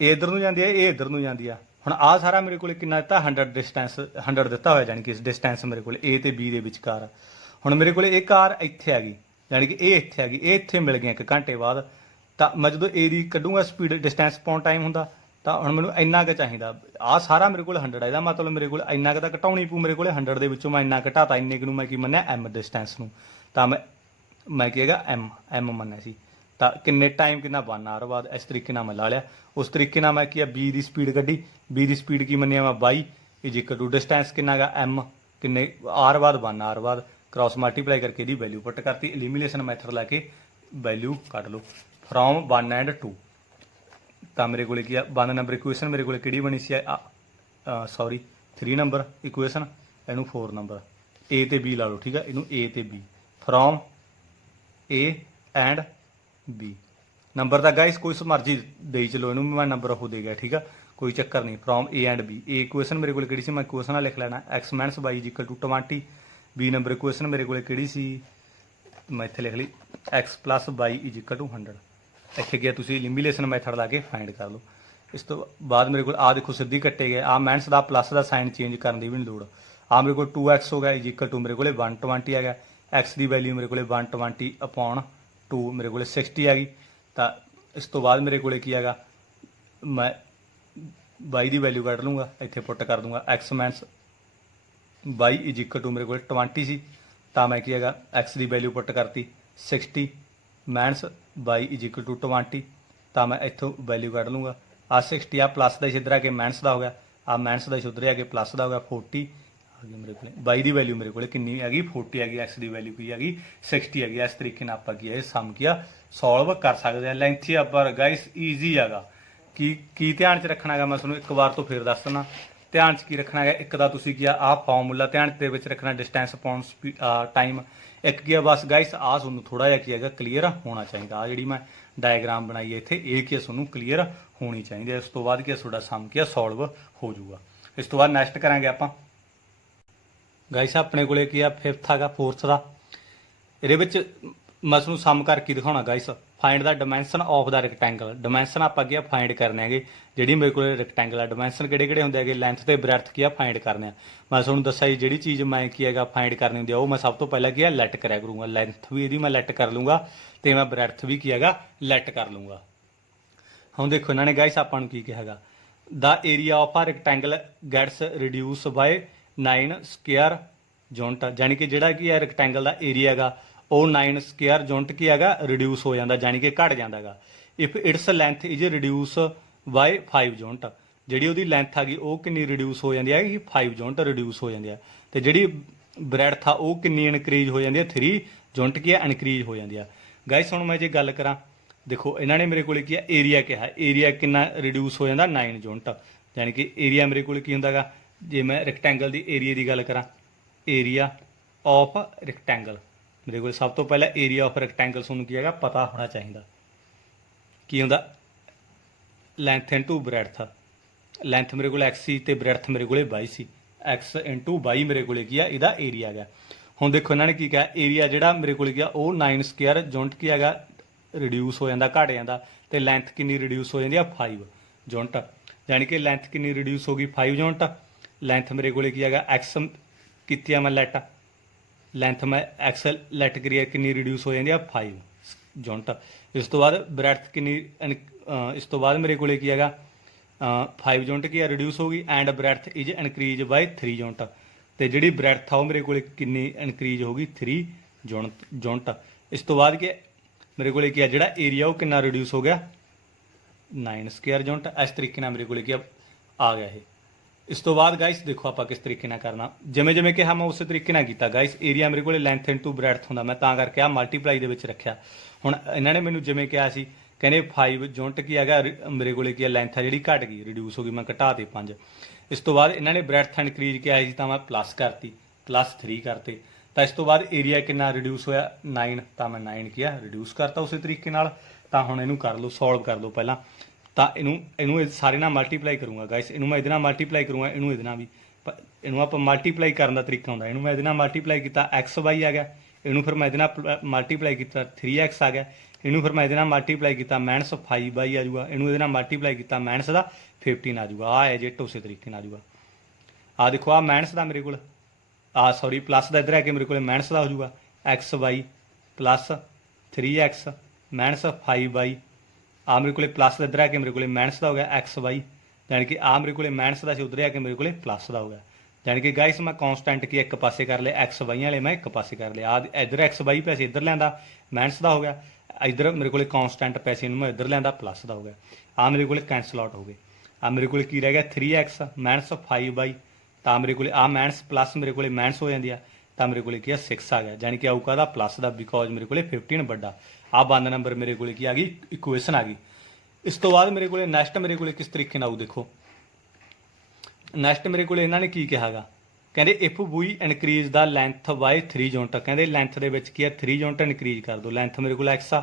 ਇਹ ਇਧਰ ਨੂੰ ਜਾਂਦੀ ਆ, ਇਹ ਇਧਰ ਨੂੰ ਜਾਂਦੀ ਆ। ਹੁਣ ਆ ਸਾਰਾ ਮੇਰੇ ਕੋਲ ਕਿੰਨਾ ਦਿੱਤਾ 100 ਡਿਸਟੈਂਸ, 100 ਦਿੱਤਾ ਹੋਇਆ, ਜਾਣੀ ਕਿ ਇਸ ਡਿਸਟੈਂਸ ਮੇਰੇ ਕੋਲ A ਤੇ B ਦੇ ਵਿਚਕਾਰ ਆ। ਹੁਣ ਮੇਰੇ ਕੋਲ ਇਹ ਕਾਰ ਇੱਥੇ ਆ ਗਈ, ਜਾਣੀ ਕਿ ਇਹ ਇੱਥੇ ਆ ਗਈ, ਇਹ ਇੱਥੇ ਮਿਲ ਗਈਆਂ 1 ਘੰਟੇ ਬਾਅਦ। ਤਾਂ ਮੈਂ ਜਦੋਂ A ਦੀ ਕੱਢੂੰਗਾ ਸਪੀਡ ਡਿਸਟੈਂਸ ਪਾਉਣ ਟਾਈਮ ਹੁੰਦਾ, ਤਾਂ ਹੁਣ ਮੈਨੂੰ ਇੰਨਾ ਕੁ ਚਾਹੀਦਾ। ਆ ਸਾਰਾ ਮੇਰੇ ਕੋਲ 100 ਆ, ਇਹਦਾ ਮਤਲਬ ਮੇਰੇ ਕੋਲ ਇੰਨਾ ਕੁ ਤਾਂ ਘਟਾਉਣੀ ਪਊ। ਮੇਰੇ ਕੋਲ 100 ਦੇ ਵਿੱਚੋਂ ਮੈਂ ਇੰਨਾ ਘਟਾਤਾ, ਇੰਨੇ ਕੁ ਨੂੰ ਮੈਂ ਕੀ ਮੰਨਿਆ M ਡਿਸਟੈਂਸ ਨੂੰ, ਤਾਂ ਮੈਂ ਕੀ ਹੈਗਾ M ਮੰਨਿਆ ਸੀ। ਤਾਂ ਕਿੰਨੇ ਟਾਈਮ ਕਿੰਨਾ 1 ਆਰ ਬਾਅਦ, ਇਸ ਤਰੀਕੇ ਨਾਲ ਮੈਂ ਲਾ ਲਿਆ। ਉਸ ਤਰੀਕੇ ਨਾਲ ਮੈਂ ਕੀ ਆ B ਦੀ ਸਪੀਡ ਕੱਢੀ, B ਦੀ ਸਪੀਡ ਕੀ ਮੰਨਿਆ ਮੈਂ 22 ਡਿਸਟੈਂਸ ਕਿੰਨਾ ਹੈਗਾ M, ਕਿੰਨੇ R ਬਾਅਦ 1 ਆਰ ਬਾਅਦ, ਕ੍ਰਾਸ ਮਲਟੀਪਲਾਈ ਕਰਕੇ ਇਹਦੀ ਵੈਲਿਊ ਪੁੱਟ ਕਰਤੀ। ਐਲੀਮੀਨੇਸ਼ਨ ਮੈਥਡ ਲਾ ਕੇ ਵੈਲਿਊ ਕੱਢ ਲਓ ਫਰੋਮ 1 ਐਂਡ 2। ਤਾਂ ਮੇਰੇ ਕੋਲ ਕੀ ਆ 1 ਨੰਬਰ ਇਕੁਏਸ਼ਨ ਮੇਰੇ ਕੋਲ ਕਿਹੜੀ ਬਣੀ ਸੀ, ਸੌਰੀ 3 ਨੰਬਰ ਇਕੁਏਸ਼ਨ, ਇਹਨੂੰ 4 ਨੰਬਰ A ਤੇ B ਲਾ ਲਓ, ਠੀਕ ਆ। ਇਹਨੂੰ A ਤੇ B from A and B number the guys ਕੋਈ ਮਰਜ਼ੀ ਦੇਈ ਚਲੋ, ਇਹਨੂੰ ਮੈਂ ਨੰਬਰ ਉਹ ਦੇ ਗਿਆ, ਠੀਕ ਆ, ਕੋਈ ਚੱਕਰ ਨਹੀਂ। From A and B, A equation ਮੇਰੇ ਕੋਲ ਕਿਹੜੀ ਸੀ, ਮੈਂ ਇਕੁਏਸ਼ਨ ਨਾਲ ਲਿਖ ਲੈਣਾ x - y = 20। B number equation ਮੇਰੇ ਕੋਲ ਕਿਹੜੀ ਸੀ, ਮੈਂ ਇੱਥੇ ਲਿਖ ਲਈ x + y = 100। ਇੱਥੇ ਗਿਆ ਤੁਸੀਂ ਐਲੀਮੀਨੇਸ਼ਨ ਮੈਥਡ ਲਾ ਕੇ ਫਾਈਂਡ ਕਰ ਲਓ। ਇਸ ਤੋਂ ਬਾਅਦ ਮੇਰੇ ਕੋਲ ਆ ਦੇਖੋ ਸਿੱਧੀ ਕੱਟੇ ਗਏ, ਆ ਮਾਈਨਸ ਦਾ ਪਲੱਸ ਦਾ ਸਾਈਨ ਚੇਂਜ ਕਰਨ ਦੀ ਵੀ ਨਹੀਂ ਲੋੜ। ਆ ਮੇਰੇ ਕੋਲ 2x ਹੋ ਗਿਆ = ਮੇਰੇ ਕੋਲ 120 ਆ ਗਿਆ, x ਦੀ ਵੈਲਿਊ ਮੇਰੇ ਕੋਲ 120/2 ਮੇਰੇ ਕੋਲ 60 ਆ ਗਈ। ਤਾਂ ਇਸ ਤੋਂ ਬਾਅਦ ਮੇਰੇ ਕੋਲ ਕੀ ਹੈਗਾ, ਮੈਂ y ਦੀ ਵੈਲਿਊ ਕੱਢ ਲੂੰਗਾ, ਇੱਥੇ ਪੁੱਟ ਕਰ ਦੂੰਗਾ x - y = ਮੇਰੇ ਕੋਲ 20 ਸੀ, ਤਾਂ ਮੈਂ ਕੀ ਹੈਗਾ x ਦੀ ਵੈਲਿਊ ਪੁੱਟ ਕਰਤੀ 60 ਮਾਈਨਸ y = 20, ਤਾਂ ਮੈਂ ਇੱਥੋਂ ਵੈਲਿਊ ਕੱਢ ਲੂੰਗਾ। ਆ 60 ਆ ਪਲੱਸ ਦਾ ਇੱਧਰ ਆ ਕੇ ਮਾਈਨਸ ਦਾ ਹੋ ਗਿਆ, ਆ ਮਾਈਨਸ ਦਾ ਇੱਧਰ ਆ ਕੇ ਪਲੱਸ ਦਾ ਹੋ ਗਿਆ 40 ਆ ਗਈ ਮੇਰੇ ਕੋਲ। y ਦੀ ਵੈਲਿਊ ਮੇਰੇ ਕੋਲ ਕਿੰਨੀ ਹੈਗੀ 40 ਹੈਗੀ, x ਦੀ ਵੈਲਿਊ ਕੀ ਹੈਗੀ 60 ਹੈਗੀ। ਇਸ ਤਰੀਕੇ ਨਾਲ ਆਪਾਂ ਕੀ ਹੈ ਸਮ ਕੀ ਆ ਸੋਲਵ ਕਰ ਸਕਦੇ ਹਾਂ। ਲੈਂਥੀ ਆ ਪਰ ਗਾਇਸ ਈਜ਼ੀ ਹੈਗਾ। ਕੀ ਧਿਆਨ 'ਚ ਰੱਖਣਾ ਹੈਗਾ, ਮੈਂ ਤੁਹਾਨੂੰ ਇੱਕ ਵਾਰ ਤੋਂ ਫਿਰ ਦੱਸ ਦਿੰਦਾ। ਧਿਆਨ 'ਚ ਕੀ ਰੱਖਣਾ ਹੈਗਾ, ਇੱਕ ਦਾ ਤੁਸੀਂ ਕੀ ਆ ਫਾਰਮੂਲਾ ਧਿਆਨ ਦੇ ਵਿੱਚ ਰੱਖਣਾ, ਡਿਸਟੈਂਸ ਅਪੋਨ ਟਾਈਮ। ਇੱਕ ਕੀ ਆ ਬਸ ਗਾਇਸ ਆ ਤੁਹਾਨੂੰ ਥੋੜਾ ਜਿਹਾ ਕੀ ਹੈਗਾ ਕਲੀਅਰ ਹੋਣਾ ਚਾਹੀਦਾ। ਆ ਜਿਹੜੀ ਮੈਂ ਡਾਇਗਰਾਮ ਬਣਾਈ ਹੈ ਇੱਥੇ, ਇਹ ਕੀ ਤੁਹਾਨੂੰ ਕਲੀਅਰ ਹੋਣੀ ਚਾਹੀਦੀ ਹੈ। ਇਸ ਤੋਂ ਬਾਅਦ ਕੀ ਤੁਹਾਡਾ ਸਮ ਕੀ ਆ ਸੋਲਵ ਹੋ ਜਾਊਗਾ। ਇਸ ਤੋਂ ਬਾਅਦ ਨੈਕਸਟ ਕਰਾਂਗੇ ਆਪਾਂ ਗਾਇਸ ਆਪਣੇ ਕੋਲੇ ਕੀ ਆ 5th ਹੈਗਾ 4th ਦਾ। ਇਹਦੇ ਵਿੱਚ ਮੈਂ ਤੁਹਾਨੂੰ ਸਮ ਕਰਕੇ ਦਿਖਾਉਣਾ guys. Find the dimension of the rectangle. Dimension ਆਪਾਂ ਕੀ ਆ ਫਾਈਂਡ ਕਰਨੇ ਹੈਗੇ, ਜਿਹੜੀ ਮੇਰੇ ਕੋਲ ਰੈਕਟੈਂਗਲ ਆ। ਡਾਇਮੈਂਸ਼ਨ ਕਿਹੜੇ ਹੁੰਦੇ ਹੈਗੇ, ਲੈਂਥ ਤੇ ਬ੍ਰੈਡਥ ਕੀ ਆ ਫਾਈਂਡ ਕਰਨੇ ਆ। ਮੈਂ ਤੁਹਾਨੂੰ ਦੱਸਿਆ ਜੀ ਜਿਹੜੀ ਚੀਜ਼ ਮੈਂ ਕੀ ਹੈਗਾ ਫਾਈਂਡ ਕਰਨੀ ਹੁੰਦੀ ਆ, ਉਹ ਮੈਂ ਸਭ ਤੋਂ ਪਹਿਲਾਂ ਕੀ ਆ ਲੈਟ ਕਰਿਆ ਕਰੂੰਗਾ। ਲੈਂਥ ਵੀ ਇਹਦੀ ਮੈਂ ਲੈਟ ਕਰ ਲੂੰਗਾ ਤੇ ਮੈਂ ਬ੍ਰੈਡਥ ਵੀ ਕੀ ਹੈਗਾ ਲੈਟ ਕਰ ਲੂੰਗਾ। ਹੁਣ ਦੇਖੋ ਇਹਨਾਂ ਨੇ ਗਾਇਸ ਆਪਾਂ ਨੂੰ ਕੀ ਕਿਹਾ ਹੈਗਾ, ਦਾ area of a rectangle gets reduce by 9 square unit. ਜਾਣੀ ਕਿ ਜਿਹੜਾ ਕੀ ਹੈ ਰੈਕਟੈਂਗਲ ਦਾ ਏਰੀਆ ਹੈਗਾ ਉਹ 9 ਸਕੁਅਰ ਯੂਨਿਟ ਕੀ ਹੈਗਾ ਰਿਡਿਊਸ ਹੋ ਜਾਂਦਾ, ਜਾਣੀ ਕਿ ਘਟ ਜਾਂਦਾ ਹੈਗਾ। If its length is reduce by 5 unit, ਜਿਹੜੀ ਉਹਦੀ ਲੈਂਥ ਹੈਗੀ ਉਹ ਕਿੰਨੀ ਰਿਡਿਊਸ ਹੋ ਜਾਂਦੀ ਹੈ 5 ਯੂਨਿਟ ਰਿਡਿਊਸ ਹੋ ਜਾਂਦੀ ਹੈ। ਤੇ ਜਿਹੜੀ ਬ੍ਰੈਡਥ ਆ ਉਹ ਕਿੰਨੀ ਇਨਕਰੀਜ਼ ਹੋ ਜਾਂਦੀ ਹੈ 3 ਯੂਨਿਟ ਕੀ ਹੈ ਇਨਕਰੀਜ਼ ਹੋ ਜਾਂਦੀ ਆ। ਗਾਇਸ ਹੁਣ ਮੈਂ ਜੇ ਗੱਲ ਕਰਾਂ, ਦੇਖੋ ਇਹਨਾਂ ਨੇ ਮੇਰੇ ਕੋਲ ਕੀ ਆ ਏਰੀਆ ਕਿਹਾ, ਏਰੀਆ ਕਿੰਨਾ ਰਿਡਿਊਸ ਹੋ ਜਾਂਦਾ 9 ਯੂਨਿਟ। ਜਾਣੀ ਕਿ ਏਰੀਆ ਮੇਰੇ ਕੋਲ ਕੀ ਹੁੰਦਾ ਗਾ, ਜੇ ਮੈਂ ਰੈਕਟੈਂਗਲ ਦੀ ਏਰੀਆ ਦੀ ਗੱਲ ਕਰਾਂ, ਏਰੀਆ ਆਫ ਰੈਕਟੈਂਗਲ ਮੇਰੇ ਕੋਲ ਸਭ ਤੋਂ ਪਹਿਲਾਂ ਏਰੀਆ ਆਫ ਰੈਕਟੈਂਗਲ ਤੁਹਾਨੂੰ ਕੀ ਹੈਗਾ ਪਤਾ ਹੋਣਾ ਚਾਹੀਦਾ। ਕੀ ਹੁੰਦਾ ਲੈਂਥ ਇਨਟੂ ਬ੍ਰੈਡਥ। ਲੈਂਥ ਮੇਰੇ ਕੋਲ x ਸੀ ਤੇ ਬ੍ਰੈਡਥ ਮੇਰੇ ਕੋਲ 22 ਸੀ। x ਇਨਟੂ 22 ਮੇਰੇ ਕੋਲ ਕੀ ਆ ਇਹਦਾ ਏਰੀਆ ਹੈਗਾ। ਹੁਣ ਦੇਖੋ ਇਹਨਾਂ ਨੇ ਕੀ ਕਿਹਾ, ਏਰੀਆ ਜਿਹੜਾ ਮੇਰੇ ਕੋਲ ਕੀ ਆ ਉਹ 9 ਸਕੁਅਰ ਯੂਨਿਟ ਕੀ ਹੈਗਾ ਰਿਡਿਊਸ ਹੋ ਜਾਂਦਾ ਘਟ ਜਾਂਦਾ, ਤੇ ਲੈਂਥ ਕਿੰਨੀ ਰਿਡਿਊਸ ਹੋ ਜਾਂਦੀ ਆ 5 ਯੂਨਿਟ। ਜਾਣੀ ਕਿ ਲੈਂਥ ਕਿੰਨੀ ਰਿਡਿਊਸ ਹੋ ਗਈ 5 ਯੂਨਿਟ। ਲੈਂਥ ਮੇਰੇ ਕੋਲ ਕੀ ਹੈਗਾ x ਕੀਤੀ ਆ ਮੈਂ ਲੈਟ ਲੈਂਥ ਮੈਂ ਐਕਸ ਲੈਟ ਕਰੀ ਕਿੰਨੀ ਰਿਡਿਊਸ ਹੋ ਜਾਂਦੀ ਆ 5 ਯੂਨਿਟ। ਇਸ ਤੋਂ ਬਾਅਦ ਬ੍ਰੈਡਥ ਕਿੰਨੀ ਇਸ ਤੋਂ ਬਾਅਦ ਮੇਰੇ ਕੋਲੇ ਕੀ ਹੈਗਾ 5 ਯੂਨਿਟ ਕੀ ਆ ਰਿਡਿਊਸ ਹੋ ਗਈ and breadth is increase by 3 unit. ਤੇ ਜਿਹੜੀ ਬ੍ਰੈਡਥ ਆ ਉਹ ਮੇਰੇ ਕੋਲੇ ਕਿੰਨੀ ਇਨਕਰੀਜ਼ ਹੋ ਗਈ 3 ਯੂਨਿਟ। ਇਸ ਤੋਂ ਬਾਅਦ ਕੀ ਮੇਰੇ ਕੋਲੇ ਕੀ ਆ ਜਿਹੜਾ ਏਰੀਆ ਉਹ ਕਿੰਨਾ ਰਿਡਿਊਸ ਹੋ ਗਿਆ 9 ਸਕੁਅਰ ਯੂਨਿਟ। ਇਸ ਤਰੀਕੇ ਨਾਲ ਮੇਰੇ ਕੋਲੇ ਕੀ ਆ ਗਿਆ ਇਹ। ਇਸ ਤੋਂ ਬਾਅਦ ਗਾਇਸ ਦੇਖੋ ਆਪਾਂ ਕਿਸ ਤਰੀਕੇ ਨਾਲ ਕਰਨਾ, ਜਿਵੇਂ ਜਿਵੇਂ ਕਿਹਾ ਮੈਂ ਉਸੇ ਤਰੀਕੇ ਨਾਲ ਕੀਤਾ ਗਾਇਸ। ਏਰੀਆ ਮੇਰੇ ਕੋਲੇ ਲੈਂਥ ਇਨਟੂ ਬ੍ਰੈਡਥ ਹੁੰਦਾ, ਮੈਂ ਤਾਂ ਕਰਕੇ ਆ ਮਲਟੀਪਲਾਈ ਦੇ ਵਿੱਚ ਰੱਖਿਆ। ਹੁਣ ਇਹਨਾਂ ਨੇ ਮੈਨੂੰ ਜਿਵੇਂ ਕਿਹਾ ਸੀ ਕਹਿੰਦੇ 5 ਯੂਨਿਟ ਕੀ ਹੈਗਾ ਮੇਰੇ ਕੋਲੇ ਕੀ ਲੈਂਥ ਆ ਜਿਹੜੀ ਘਟ ਗਈ ਰਿਡਿਊਸ ਹੋ ਗਈ, ਮੈਂ ਘਟਾ ਤੇ 5। ਇਸ ਤੋਂ ਬਾਅਦ ਇਹਨਾਂ ਨੇ ਬ੍ਰੈਡਥ ਇਨਕਰੀਜ਼ ਕਿਹਾ ਸੀ ਤਾਂ ਮੈਂ ਪਲੱਸ ਕਰਤੀ +3 ਕਰਤੇ। ਤਾਂ ਇਸ ਤੋਂ ਬਾਅਦ ਏਰੀਆ ਕਿੰਨਾ ਰਿਡਿਊਸ ਹੋਇਆ 9, ਤਾਂ ਮੈਂ 9 ਕਿਹਾ ਰਿਡਿਊਸ ਕਰਤਾ ਉਸੇ ਤਰੀਕੇ ਨਾਲ। ਤਾਂ ਹੁਣ ਇਹਨੂੰ ਕਰ ਲਓ ਸੋਲਵ ਕਰ ਲਓ ਪਹਿਲਾਂ। ਤਾਂ ਇਹਨੂੰ ਸਾਰੇ ਨਾਲ ਮਲਟੀਪਲਾਈ ਕਰੂੰਗਾ ਗਾਇਸ। ਇਹਨੂੰ ਮੈਂ ਇਹਦੇ ਨਾਲ ਮਲਟੀਪਲਾਈ ਕਰੂੰਗਾ, ਇਹਨੂੰ ਇਹਦੇ ਨਾਲ ਵੀ। ਇਹਨੂੰ ਆਪਾਂ ਮਲਟੀਪਲਾਈ ਕਰਨ ਦਾ ਤਰੀਕਾ ਹੁੰਦਾ, ਇਹਨੂੰ ਮੈਂ ਇਹਦੇ ਨਾਲ ਮਲਟੀਪਲਾਈ ਕੀਤਾ XY ਆ ਗਿਆ, ਇਹਨੂੰ ਫਿਰ ਮੈਂ ਇਹਦੇ ਨਾਲ ਮਲਟੀਪਲਾਈ ਕੀਤਾ 3X ਆ ਗਿਆ, ਇਹਨੂੰ ਫਿਰ ਮੈਂ ਇਹਦੇ ਨਾਲ ਮਲਟੀਪਲਾਈ ਕੀਤਾ -5Y ਆ ਜਾਊਗਾ, ਇਹਨੂੰ ਇਹਦੇ ਨਾਲ ਮਲਟੀਪਲਾਈ ਕੀਤਾ ਮਾਈਨਸ ਦਾ 15 ਆ ਜਾਊਗਾ। ਆ ਐਜਿਟ ਉਸੇ ਤਰੀਕੇ ਨਾਲ ਆ ਜਾਊਗਾ। ਆ ਦੇਖੋ ਆ ਮਾਈਨਸ ਦਾ ਮੇਰੇ ਕੋਲ ਸੌਰੀ ਪਲੱਸ ਦਾ ਇੱਧਰ ਆ ਕੇ ਮੇਰੇ ਕੋਲ ਮਾਈਨਸ ਦਾ ਹੋ ਜਾਊਗਾ XY plus 3X minus 5Y। ਆ ਮੇਰੇ ਕੋਲੇ ਪਲੱਸ ਦਾ ਇੱਧਰ ਆ ਕੇ ਮੇਰੇ ਕੋਲੇ ਮਾਈਨਸ ਦਾ ਹੋ ਗਿਆ XY, ਜਾਣੀ ਕਿ ਆ ਮੇਰੇ ਕੋਲੇ ਮਾਈਨਸ ਦਾ ਸੀ ਉੱਧਰ ਆ ਕੇ ਮੇਰੇ ਕੋਲੇ ਪਲੱਸ ਦਾ ਹੋ ਗਿਆ। ਜਾਣੀ ਕਿ ਗਾਇਸ ਮੈਂ ਕੌਨਸਟੈਂਟ ਕੀ ਇੱਕ ਪਾਸੇ ਕਰ ਲਿਆ XY ਵਾਲੇ ਮੈਂ ਇੱਕ ਪਾਸੇ ਕਰ ਲਿਆ। ਆ ਇੱਧਰ XY ਪੈਸੇ ਇੱਧਰ ਲੈਂਦਾ ਮਾਈਨਸ ਦਾ ਹੋ ਗਿਆ, ਇੱਧਰ ਮੇਰੇ ਕੋਲੇ ਕੌਨਸਟੈਂਟ ਪੈਸੇ ਨੂੰ ਮੈਂ ਇੱਧਰ ਲੈਂਦਾ ਪਲੱਸ ਦਾ ਹੋ ਗਿਆ। ਆ ਮੇਰੇ ਕੋਲੇ ਕੈਂਸਲ ਆਊਟ ਹੋ ਗਏ। ਆ ਮੇਰੇ ਕੋਲੇ ਕੀ ਰਹਿ ਗਿਆ 3X ਮਾਈਨਸ 5Y। ਤਾਂ ਮੇਰੇ ਕੋਲੇ ਆ ਮਾਈਨਸ ਪਲੱਸ ਮੇਰੇ ਕੋਲੇ ਮਾਈਨਸ ਹੋ ਜਾਂਦੀ ਆ, ਤਾਂ ਮੇਰੇ ਕੋਲੇ ਕੀ ਆ 6 ਆ ਗਿਆ, ਜਾਣੀ ਕਿ ਆਊਗਾ ਦਾ ਪਲੱਸ ਦਾ ਬਿਕੋਜ਼ ਮੇਰੇ ਕੋਲੇ 15 ਵੱਡਾ। ਆ 52 ਨੰਬਰ ਮੇਰੇ ਕੋਲੇ ਕੀ ਆ ਗਈ ਇਕੁਏਸ਼ਨ ਆ ਗਈ। ਇਸ ਤੋਂ ਬਾਅਦ ਮੇਰੇ ਕੋਲੇ ਨੈਕਸਟ ਮੇਰੇ ਕੋਲੇ ਕਿਸ ਤਰੀਕੇ ਨਾਲ ਆਊ ਦੇਖੋ। ਨੈਕਸਟ ਮੇਰੇ ਕੋਲੇ ਇਹਨਾਂ ਨੇ ਕੀ ਕਿਹਾਗਾ ਕਹਿੰਦੇ if we increase the length by 3 unit. ਕਹਿੰਦੇ ਲੈਂਥ ਦੇ ਵਿੱਚ ਕੀ ਆ 3 ਯੂਨਿਟ ਇਨਕਰੀਜ਼ ਕਰ ਦਿਓ। ਲੈਂਥ ਮੇਰੇ ਕੋਲ x ਆ,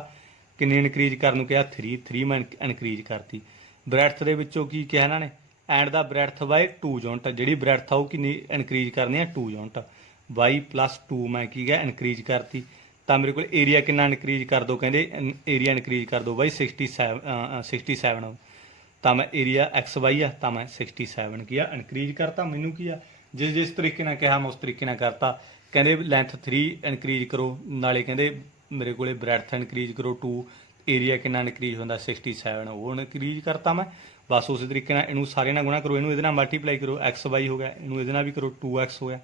ਕਿੰਨੀ ਇਨਕਰੀਜ਼ ਕਰਨ ਨੂੰ ਕਿਹਾ 3 ਮੈਂ ਇਨਕਰੀਜ਼ ਕਰਤੀ। ਬ੍ਰੈਡਥ ਦੇ ਵਿੱਚੋਂ ਕੀ ਕਿਹਾ ਇਹਨਾਂ ਨੇ and the breadth by 2 unit. ਜਿਹੜੀ ਬ੍ਰੈਡਥ ਆ ਉਹ ਕਿੰਨੀ ਇਨਕਰੀਜ਼ ਕਰਨੀ ਆ 2 ਯੂਨਿਟ। y +2 ਮੈਂ ਕੀ ਗਿਆ ਇਨਕਰੀਜ਼ ਕਰਤੀ। ਤਾਂ ਮੇਰੇ ਕੋਲ ਏਰੀਆ ਕਿੰਨਾ ਇਨਕਰੀਜ਼ ਕਰ ਦਿਓ, ਕਹਿੰਦੇ ਏਰੀਆ ਇਨਕਰੀਜ਼ ਕਰ ਦਿਓ ਬਾਈ 67। ਤਾਂ ਮੈਂ ਏਰੀਆ XY ਆ ਤਾਂ ਮੈਂ 67 ਕੀ ਆ ਇਨਕਰੀਜ਼ ਕਰਤਾ। ਮੈਨੂੰ ਕੀ ਆ ਜਿਸ ਤਰੀਕੇ ਨਾਲ ਕਿਹਾ ਮੈਂ ਉਸ ਤਰੀਕੇ ਨਾਲ ਕਰਤਾ। ਕਹਿੰਦੇ ਲੈਂਥ 3 ਇਨਕਰੀਜ਼ ਕਰੋ, ਨਾਲੇ ਕਹਿੰਦੇ ਮੇਰੇ ਕੋਲੇ ਬ੍ਰੈਡਥ ਇਨਕਰੀਜ਼ ਕਰੋ 2, ਏਰੀਆ ਕਿੰਨਾ ਇਨਕਰੀਜ਼ ਹੁੰਦਾ 67 ਉਹ ਇਨਕਰੀਜ਼ ਕਰਤਾ ਮੈਂ। ਬਸ ਉਸੇ ਤਰੀਕੇ ਨਾਲ ਇਹਨੂੰ ਸਾਰੇ ਨਾਲ ਗੁਣਾ ਕਰੋ, ਇਹਨੂੰ ਇਹਦੇ ਨਾਲ ਮਲਟੀਪਲਾਈ ਕਰੋ XY ਹੋ ਗਿਆ, ਇਹਨੂੰ ਇਹਦੇ ਨਾਲ ਵੀ ਕਰੋ 2X ਹੋ ਗਿਆ,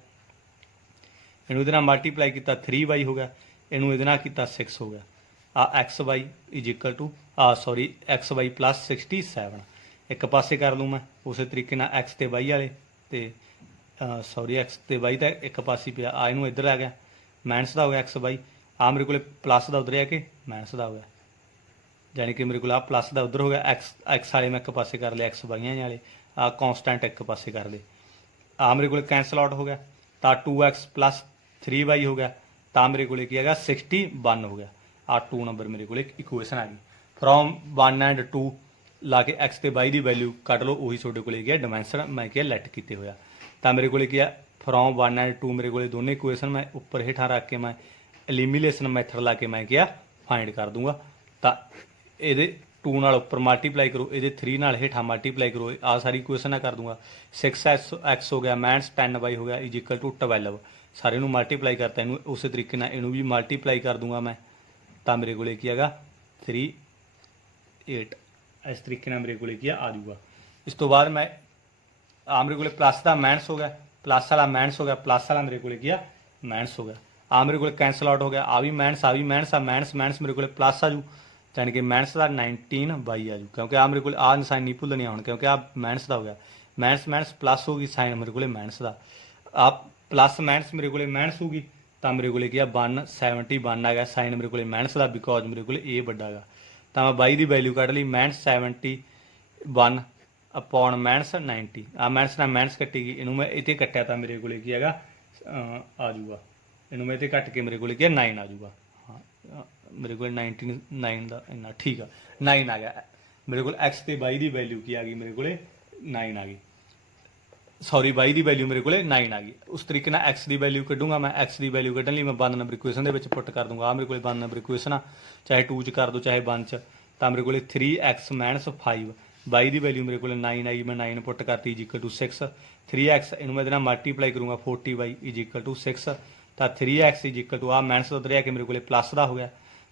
ਇਹਨੂੰ ਇਹਦੇ ਨਾਲ ਮਲਟੀਪਲਾਈ ਕੀਤਾ 3Y ਹੋ ਗਿਆ, ਇਹਨੂੰ ਇਹਦੇ ਨਾਲ ਕੀਤਾ 6 ਹੋ ਗਿਆ। ਆ XY is equal to XY plus 67 ਇੱਕ ਪਾਸੇ ਕਰ ਲੂੰ ਮੈਂ। ਉਸੇ ਤਰੀਕੇ ਨਾਲ X ਤੇ Y ਵਾਲੇ ਤੇ X ਤੇ Y ਦਾ ਇੱਕ ਪਾਸੇ ਪਿਆ। ਆ ਇਹਨੂੰ ਇੱਧਰ ਆ ਗਿਆ ਮਾਈਨਸ ਦਾ ਹੋ ਗਿਆ XY। ਆ ਮੇਰੇ ਕੋਲੇ ਪਲੱਸ ਦਾ ਉੱਧਰ ਆ ਕੇ ਮਾਈਨਸ ਦਾ ਹੋ ਗਿਆ, ਜਾਣੀ ਕਿ ਮੇਰੇ ਕੋਲ ਆ ਪਲੱਸ ਦਾ ਉੱਧਰ ਹੋ ਗਿਆ। X ਵਾਲੇ ਮੈਂ ਇੱਕ ਪਾਸੇ ਕਰ ਲਿਆ, XY ਵਾਲੇ ਆ ਕੌਨਸਟੈਂਟ ਇੱਕ ਪਾਸੇ ਕਰ ਲਏ। ਆ ਮੇਰੇ ਕੋਲੇ ਕੈਂਸਲ ਆਊਟ ਹੋ ਗਿਆ, ਤਾਂ 2X ਪਲੱਸ 3Y ਹੋ ਗਿਆ। ਤਾਂ ਮੇਰੇ ਕੋਲੇ ਕੀ ਹੈਗਾ 61 ਹੋ ਗਿਆ। ਆ 2 ਨੰਬਰ ਮੇਰੇ ਕੋਲੇ ਇਕੁਏਸ਼ਨ ਆ ਗਈ। ਫਰੋਮ 1 ਐਂਡ 2 ਲਾ ਕੇ x ਤੇ y ਦੀ ਵੈਲਿਊ ਕੱਢ ਲਓ, ਉਹੀ ਤੁਹਾਡੇ ਕੋਲੇ ਗਿਆ ਡਾਇਮੈਂਸ਼ਨ ਮੈਂ ਕਿਹਾ ਲੈਟ ਕੀਤੇ ਹੋਇਆ। ਤਾਂ ਮੇਰੇ ਕੋਲੇ ਕੀ ਆ ਫਰੋਮ 1 ਐਂਡ 2 ਮੇਰੇ ਕੋਲੇ ਦੋਨੇ ਇਕੁਏਸ਼ਨ ਮੈਂ ਉੱਪਰ ਹੇਠਾਂ ਰੱਖ ਕੇ ਮੈਂ ਐਲੀਮੀਨੇਸ਼ਨ ਮੈਥਡ ਲਾ ਕੇ ਮੈਂ ਕਿਹਾ ਫਾਈਂਡ ਕਰ ਦੂੰਗਾ। ਤਾਂ ਇਹਦੇ 2 ਨਾਲ ਉੱਪਰ ਮਲਟੀਪਲਾਈ ਕਰੋ, ਇਹਦੇ 3 ਨਾਲ ਹੇਠਾਂ ਮਲਟੀਪਲਾਈ ਕਰੋ, ਆ ਸਾਰੀ ਇਕੁਏਸ਼ਨ ਨਾਲ ਕਰ ਦੂੰਗਾ। 6x ਹੋ ਗਿਆ ਮਾਈਨਸ 10y ਹੋ ਗਿਆ ਇਜ਼ ਇਕੁਅਲ ਟੂ 12। ਸਾਰੇ ਨੂੰ ਮਲਟੀਪਲਾਈ ਕਰਤਾ, ਇਹਨੂੰ ਉਸੇ ਤਰੀਕੇ ਨਾਲ ਇਹਨੂੰ ਵੀ ਮਲਟੀਪਲਾਈ ਕਰ ਦੂੰਗਾ ਮੈਂ। ਤਾਂ ਮੇਰੇ ਕੋਲੇ ਕੀ ਹੈਗਾ 3 8 ਇਸ ਤਰੀਕੇ ਨਾਲ ਮੇਰੇ ਕੋਲੇ ਕੀ ਆ ਜਾਊਗਾ। ਇਸ ਤੋਂ ਬਾਅਦ ਮੈਂ ਆ ਮੇਰੇ ਕੋਲੇ ਪਲੱਸ ਦਾ ਮਾਈਨਸ ਹੋ ਗਿਆ, ਪਲੱਸ ਵਾਲਾ ਮਾਈਨਸ ਹੋ ਗਿਆ, ਪਲੱਸ ਵਾਲਾ ਮੇਰੇ ਕੋਲੇ ਕੀ ਆ ਮਾਈਨਸ ਹੋ ਗਿਆ। ਆ ਮੇਰੇ ਕੋਲੇ ਕੈਂਸਲ ਆਊਟ ਹੋ ਗਿਆ, ਆ ਵੀ ਮਾਈਨਸ ਆ ਵੀ ਮਾਈਨਸ ਆ ਮਾਈਨਸ ਮੇਰੇ ਕੋਲੇ ਪਲੱਸ ਆ ਜੂ, ਜਾਣੀ ਕਿ ਮਾਈਨਸ ਦਾ 19y ਆ ਜੂ। ਕਿਉਂਕਿ ਆ ਮੇਰੇ ਕੋਲ ਆ ਨਿਸ਼ਾਨੀ ਨਹੀਂ ਭੁੱਲਣੀ ਹੁਣ, ਕਿਉਂਕਿ ਆ ਮਾਈਨਸ ਦਾ ਹੋ ਗਿਆ। ਮਾਈਨਸ ਪਲੱਸ ਹੋ ਗਈ, ਸਾਈਨ ਮੇਰੇ ਕੋਲੇ ਮਾਈਨਸ ਦਾ। ਆ ਪਲੱਸ ਮਾਈਨਸ ਮੇਰੇ ਕੋਲੇ ਮਾਈਨਸ ਹੋ ਗਈ, ਤਾਂ ਮੇਰੇ ਕੋਲੇ ਕੀ ਆ 171 ਆ ਗਿਆ। ਸਾਈਨ ਮੇਰੇ ਕੋਲੇ ਮਾਈਨਸ ਦਾ ਬਿਕੋਜ਼ ਮੇਰੇ ਕੋਲੇ ਇਹ ਵੱਡਾ ਹੈਗਾ। ਤਾਂ ਮੈਂ y ਦੀ ਵੈਲਿਊ ਕੱਢ ਲਈ -71 ਅਪੋਨ -90। ਆ ਮਾਈਨਸ ਨਾਲ ਮਾਈਨਸ ਕੱਟੇਗੀ, ਇਹਨੂੰ ਮੈਂ ਇਹ 'ਤੇ ਕੱਟਿਆ ਤਾਂ ਮੇਰੇ ਕੋਲੇ ਕੀ ਹੈਗਾ ਆ ਜੂਗਾ। ਇਹਨੂੰ ਮੈਂ ਇਹ 'ਤੇ ਕੱਟ ਕੇ ਮੇਰੇ ਕੋਲੇ ਕੀ 9 ਆ ਜੂਗਾ। ਹਾਂ ਮੇਰੇ ਕੋਲ 99 ਦਾ ਇੰਨਾ ਠੀਕ ਆ 9 ਆ ਗਿਆ। ਮੇਰੇ ਕੋਲ x ਤੇ y ਦੀ ਵੈਲਿਊ ਕੀ ਆ ਗਈ ਮੇਰੇ ਕੋਲੇ 9 ਆ ਗਈ। ਸੌਰੀ y ਦੀ ਵੈਲਿਊ ਮੇਰੇ ਕੋਲੇ 9 ਆ ਗਈ। ਉਸ ਤਰੀਕੇ ਨਾਲ x ਦੀ ਵੈਲਿਊ ਕੱਢੂੰਗਾ ਮੈਂ। x ਦੀ ਵੈਲਿਊ ਕੱਢਣ ਲਈ ਮੈਂ 1 ਨੰਬਰ ਇਕੁਏਸ਼ਨ ਦੇ ਵਿੱਚ ਪੁੱਟ ਕਰ ਦੂੰਗਾ। ਆ ਮੇਰੇ ਕੋਲੇ 1 ਨੰਬਰ ਇਕੁਏਸ਼ਨ ਆ, ਚਾਹੇ 2 'ਚ ਕਰ ਦਿਓ ਚਾਹੇ 1 'ਚ। ਤਾਂ ਮੇਰੇ ਕੋਲੇ 3x - 5 y ਦੀ ਵੈਲਿਊ ਮੇਰੇ ਕੋਲੇ 9 ਆਈ, ਮੈਂ 9 ਪੁੱਟ ਕਰਤੀ ਇਜ਼ ਇਕੁਅਲ ਟੂ 6। 3x ਇਹਨੂੰ ਮੈਂ ਇਹਦੇ ਨਾਲ ਮਲਟੀਪਲਾਈ ਕਰੂੰਗਾ 40y ਇਜ਼ ਇਕੁਅਲ ਟੂ 6। ਤਾਂ 3x ਇਜ਼ ਇਕੁਅਲ ਟੂ ਆ ਮਾਈਨਸ ਉਧਰ ਆ ਕੇ ਮੇਰੇ ਕੋਲੇ ਪਲੱਸ ਦਾ ਹੋ ਗਿਆ,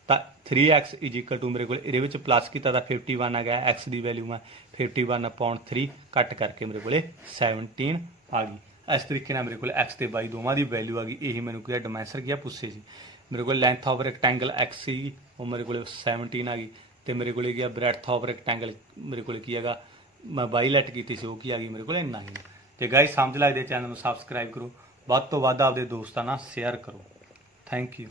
ਤਾਂ 3x ਇਜ਼ ਇਕੁਅਲ ਟੂ ਮੇਰੇ ਕੋਲ ਇਹਦੇ ਵਿੱਚ ਪਲੱਸ ਕੀਤਾ ਤਾਂ 51 ਆ ਗਿਆ, x ਦੀ ਵੈਲਿਊ ਮੈਂ 51/3 ਕੱਟ ਕਰਕੇ ਮੇਰੇ ਕੋਲੇ 17 ਆ ਗਈ। ਇਸ ਤਰੀਕੇ ਨਾਲ ਮੇਰੇ ਕੋਲ x ਤੇ y ਦੋਵਾਂ ਦੀ ਵੈਲਿਊ ਆ ਗਈ। ਇਹੀ ਮੈਨੂੰ ਕਿਹਾ ਡਾਇਮੈਂਸ਼ਨ ਕੀ ਪੁੱਛੇ ਸੀ। ਮੇਰੇ ਕੋਲ ਲੈਂਥ ਆਫ ਰੈਕਟੈਂਗਲ x ਸੀ ਉਹ ਮੇਰੇ ਕੋਲੇ 17 ਆ ਗਈ, ਤੇ ਮੇਰੇ ਕੋਲੇ ਕੀ ਆ ਬ੍ਰੈਡਥ ਆਫ ਰੈਕਟੈਂਗਲ ਮੇਰੇ ਕੋਲੇ ਕੀ ਹੈਗਾ ਮੈਂ y ਲੈਟ ਕੀਤੀ ਸੀ ਉਹ ਕੀ ਆ ਗਈ ਮੇਰੇ ਕੋਲੇ 9। ਤੇ ਗਾਇਸ ਸਮਝ ਲੱਗਦੇ ਚੈਨਲ ਨੂੰ ਸਬਸਕ੍ਰਾਈਬ ਕਰੋ, ਵੱਧ ਤੋਂ ਵੱਧ ਆਪਦੇ ਦੋਸਤਾਂ ਨਾਲ ਸ਼ੇਅਰ ਕਰੋ। Thank you.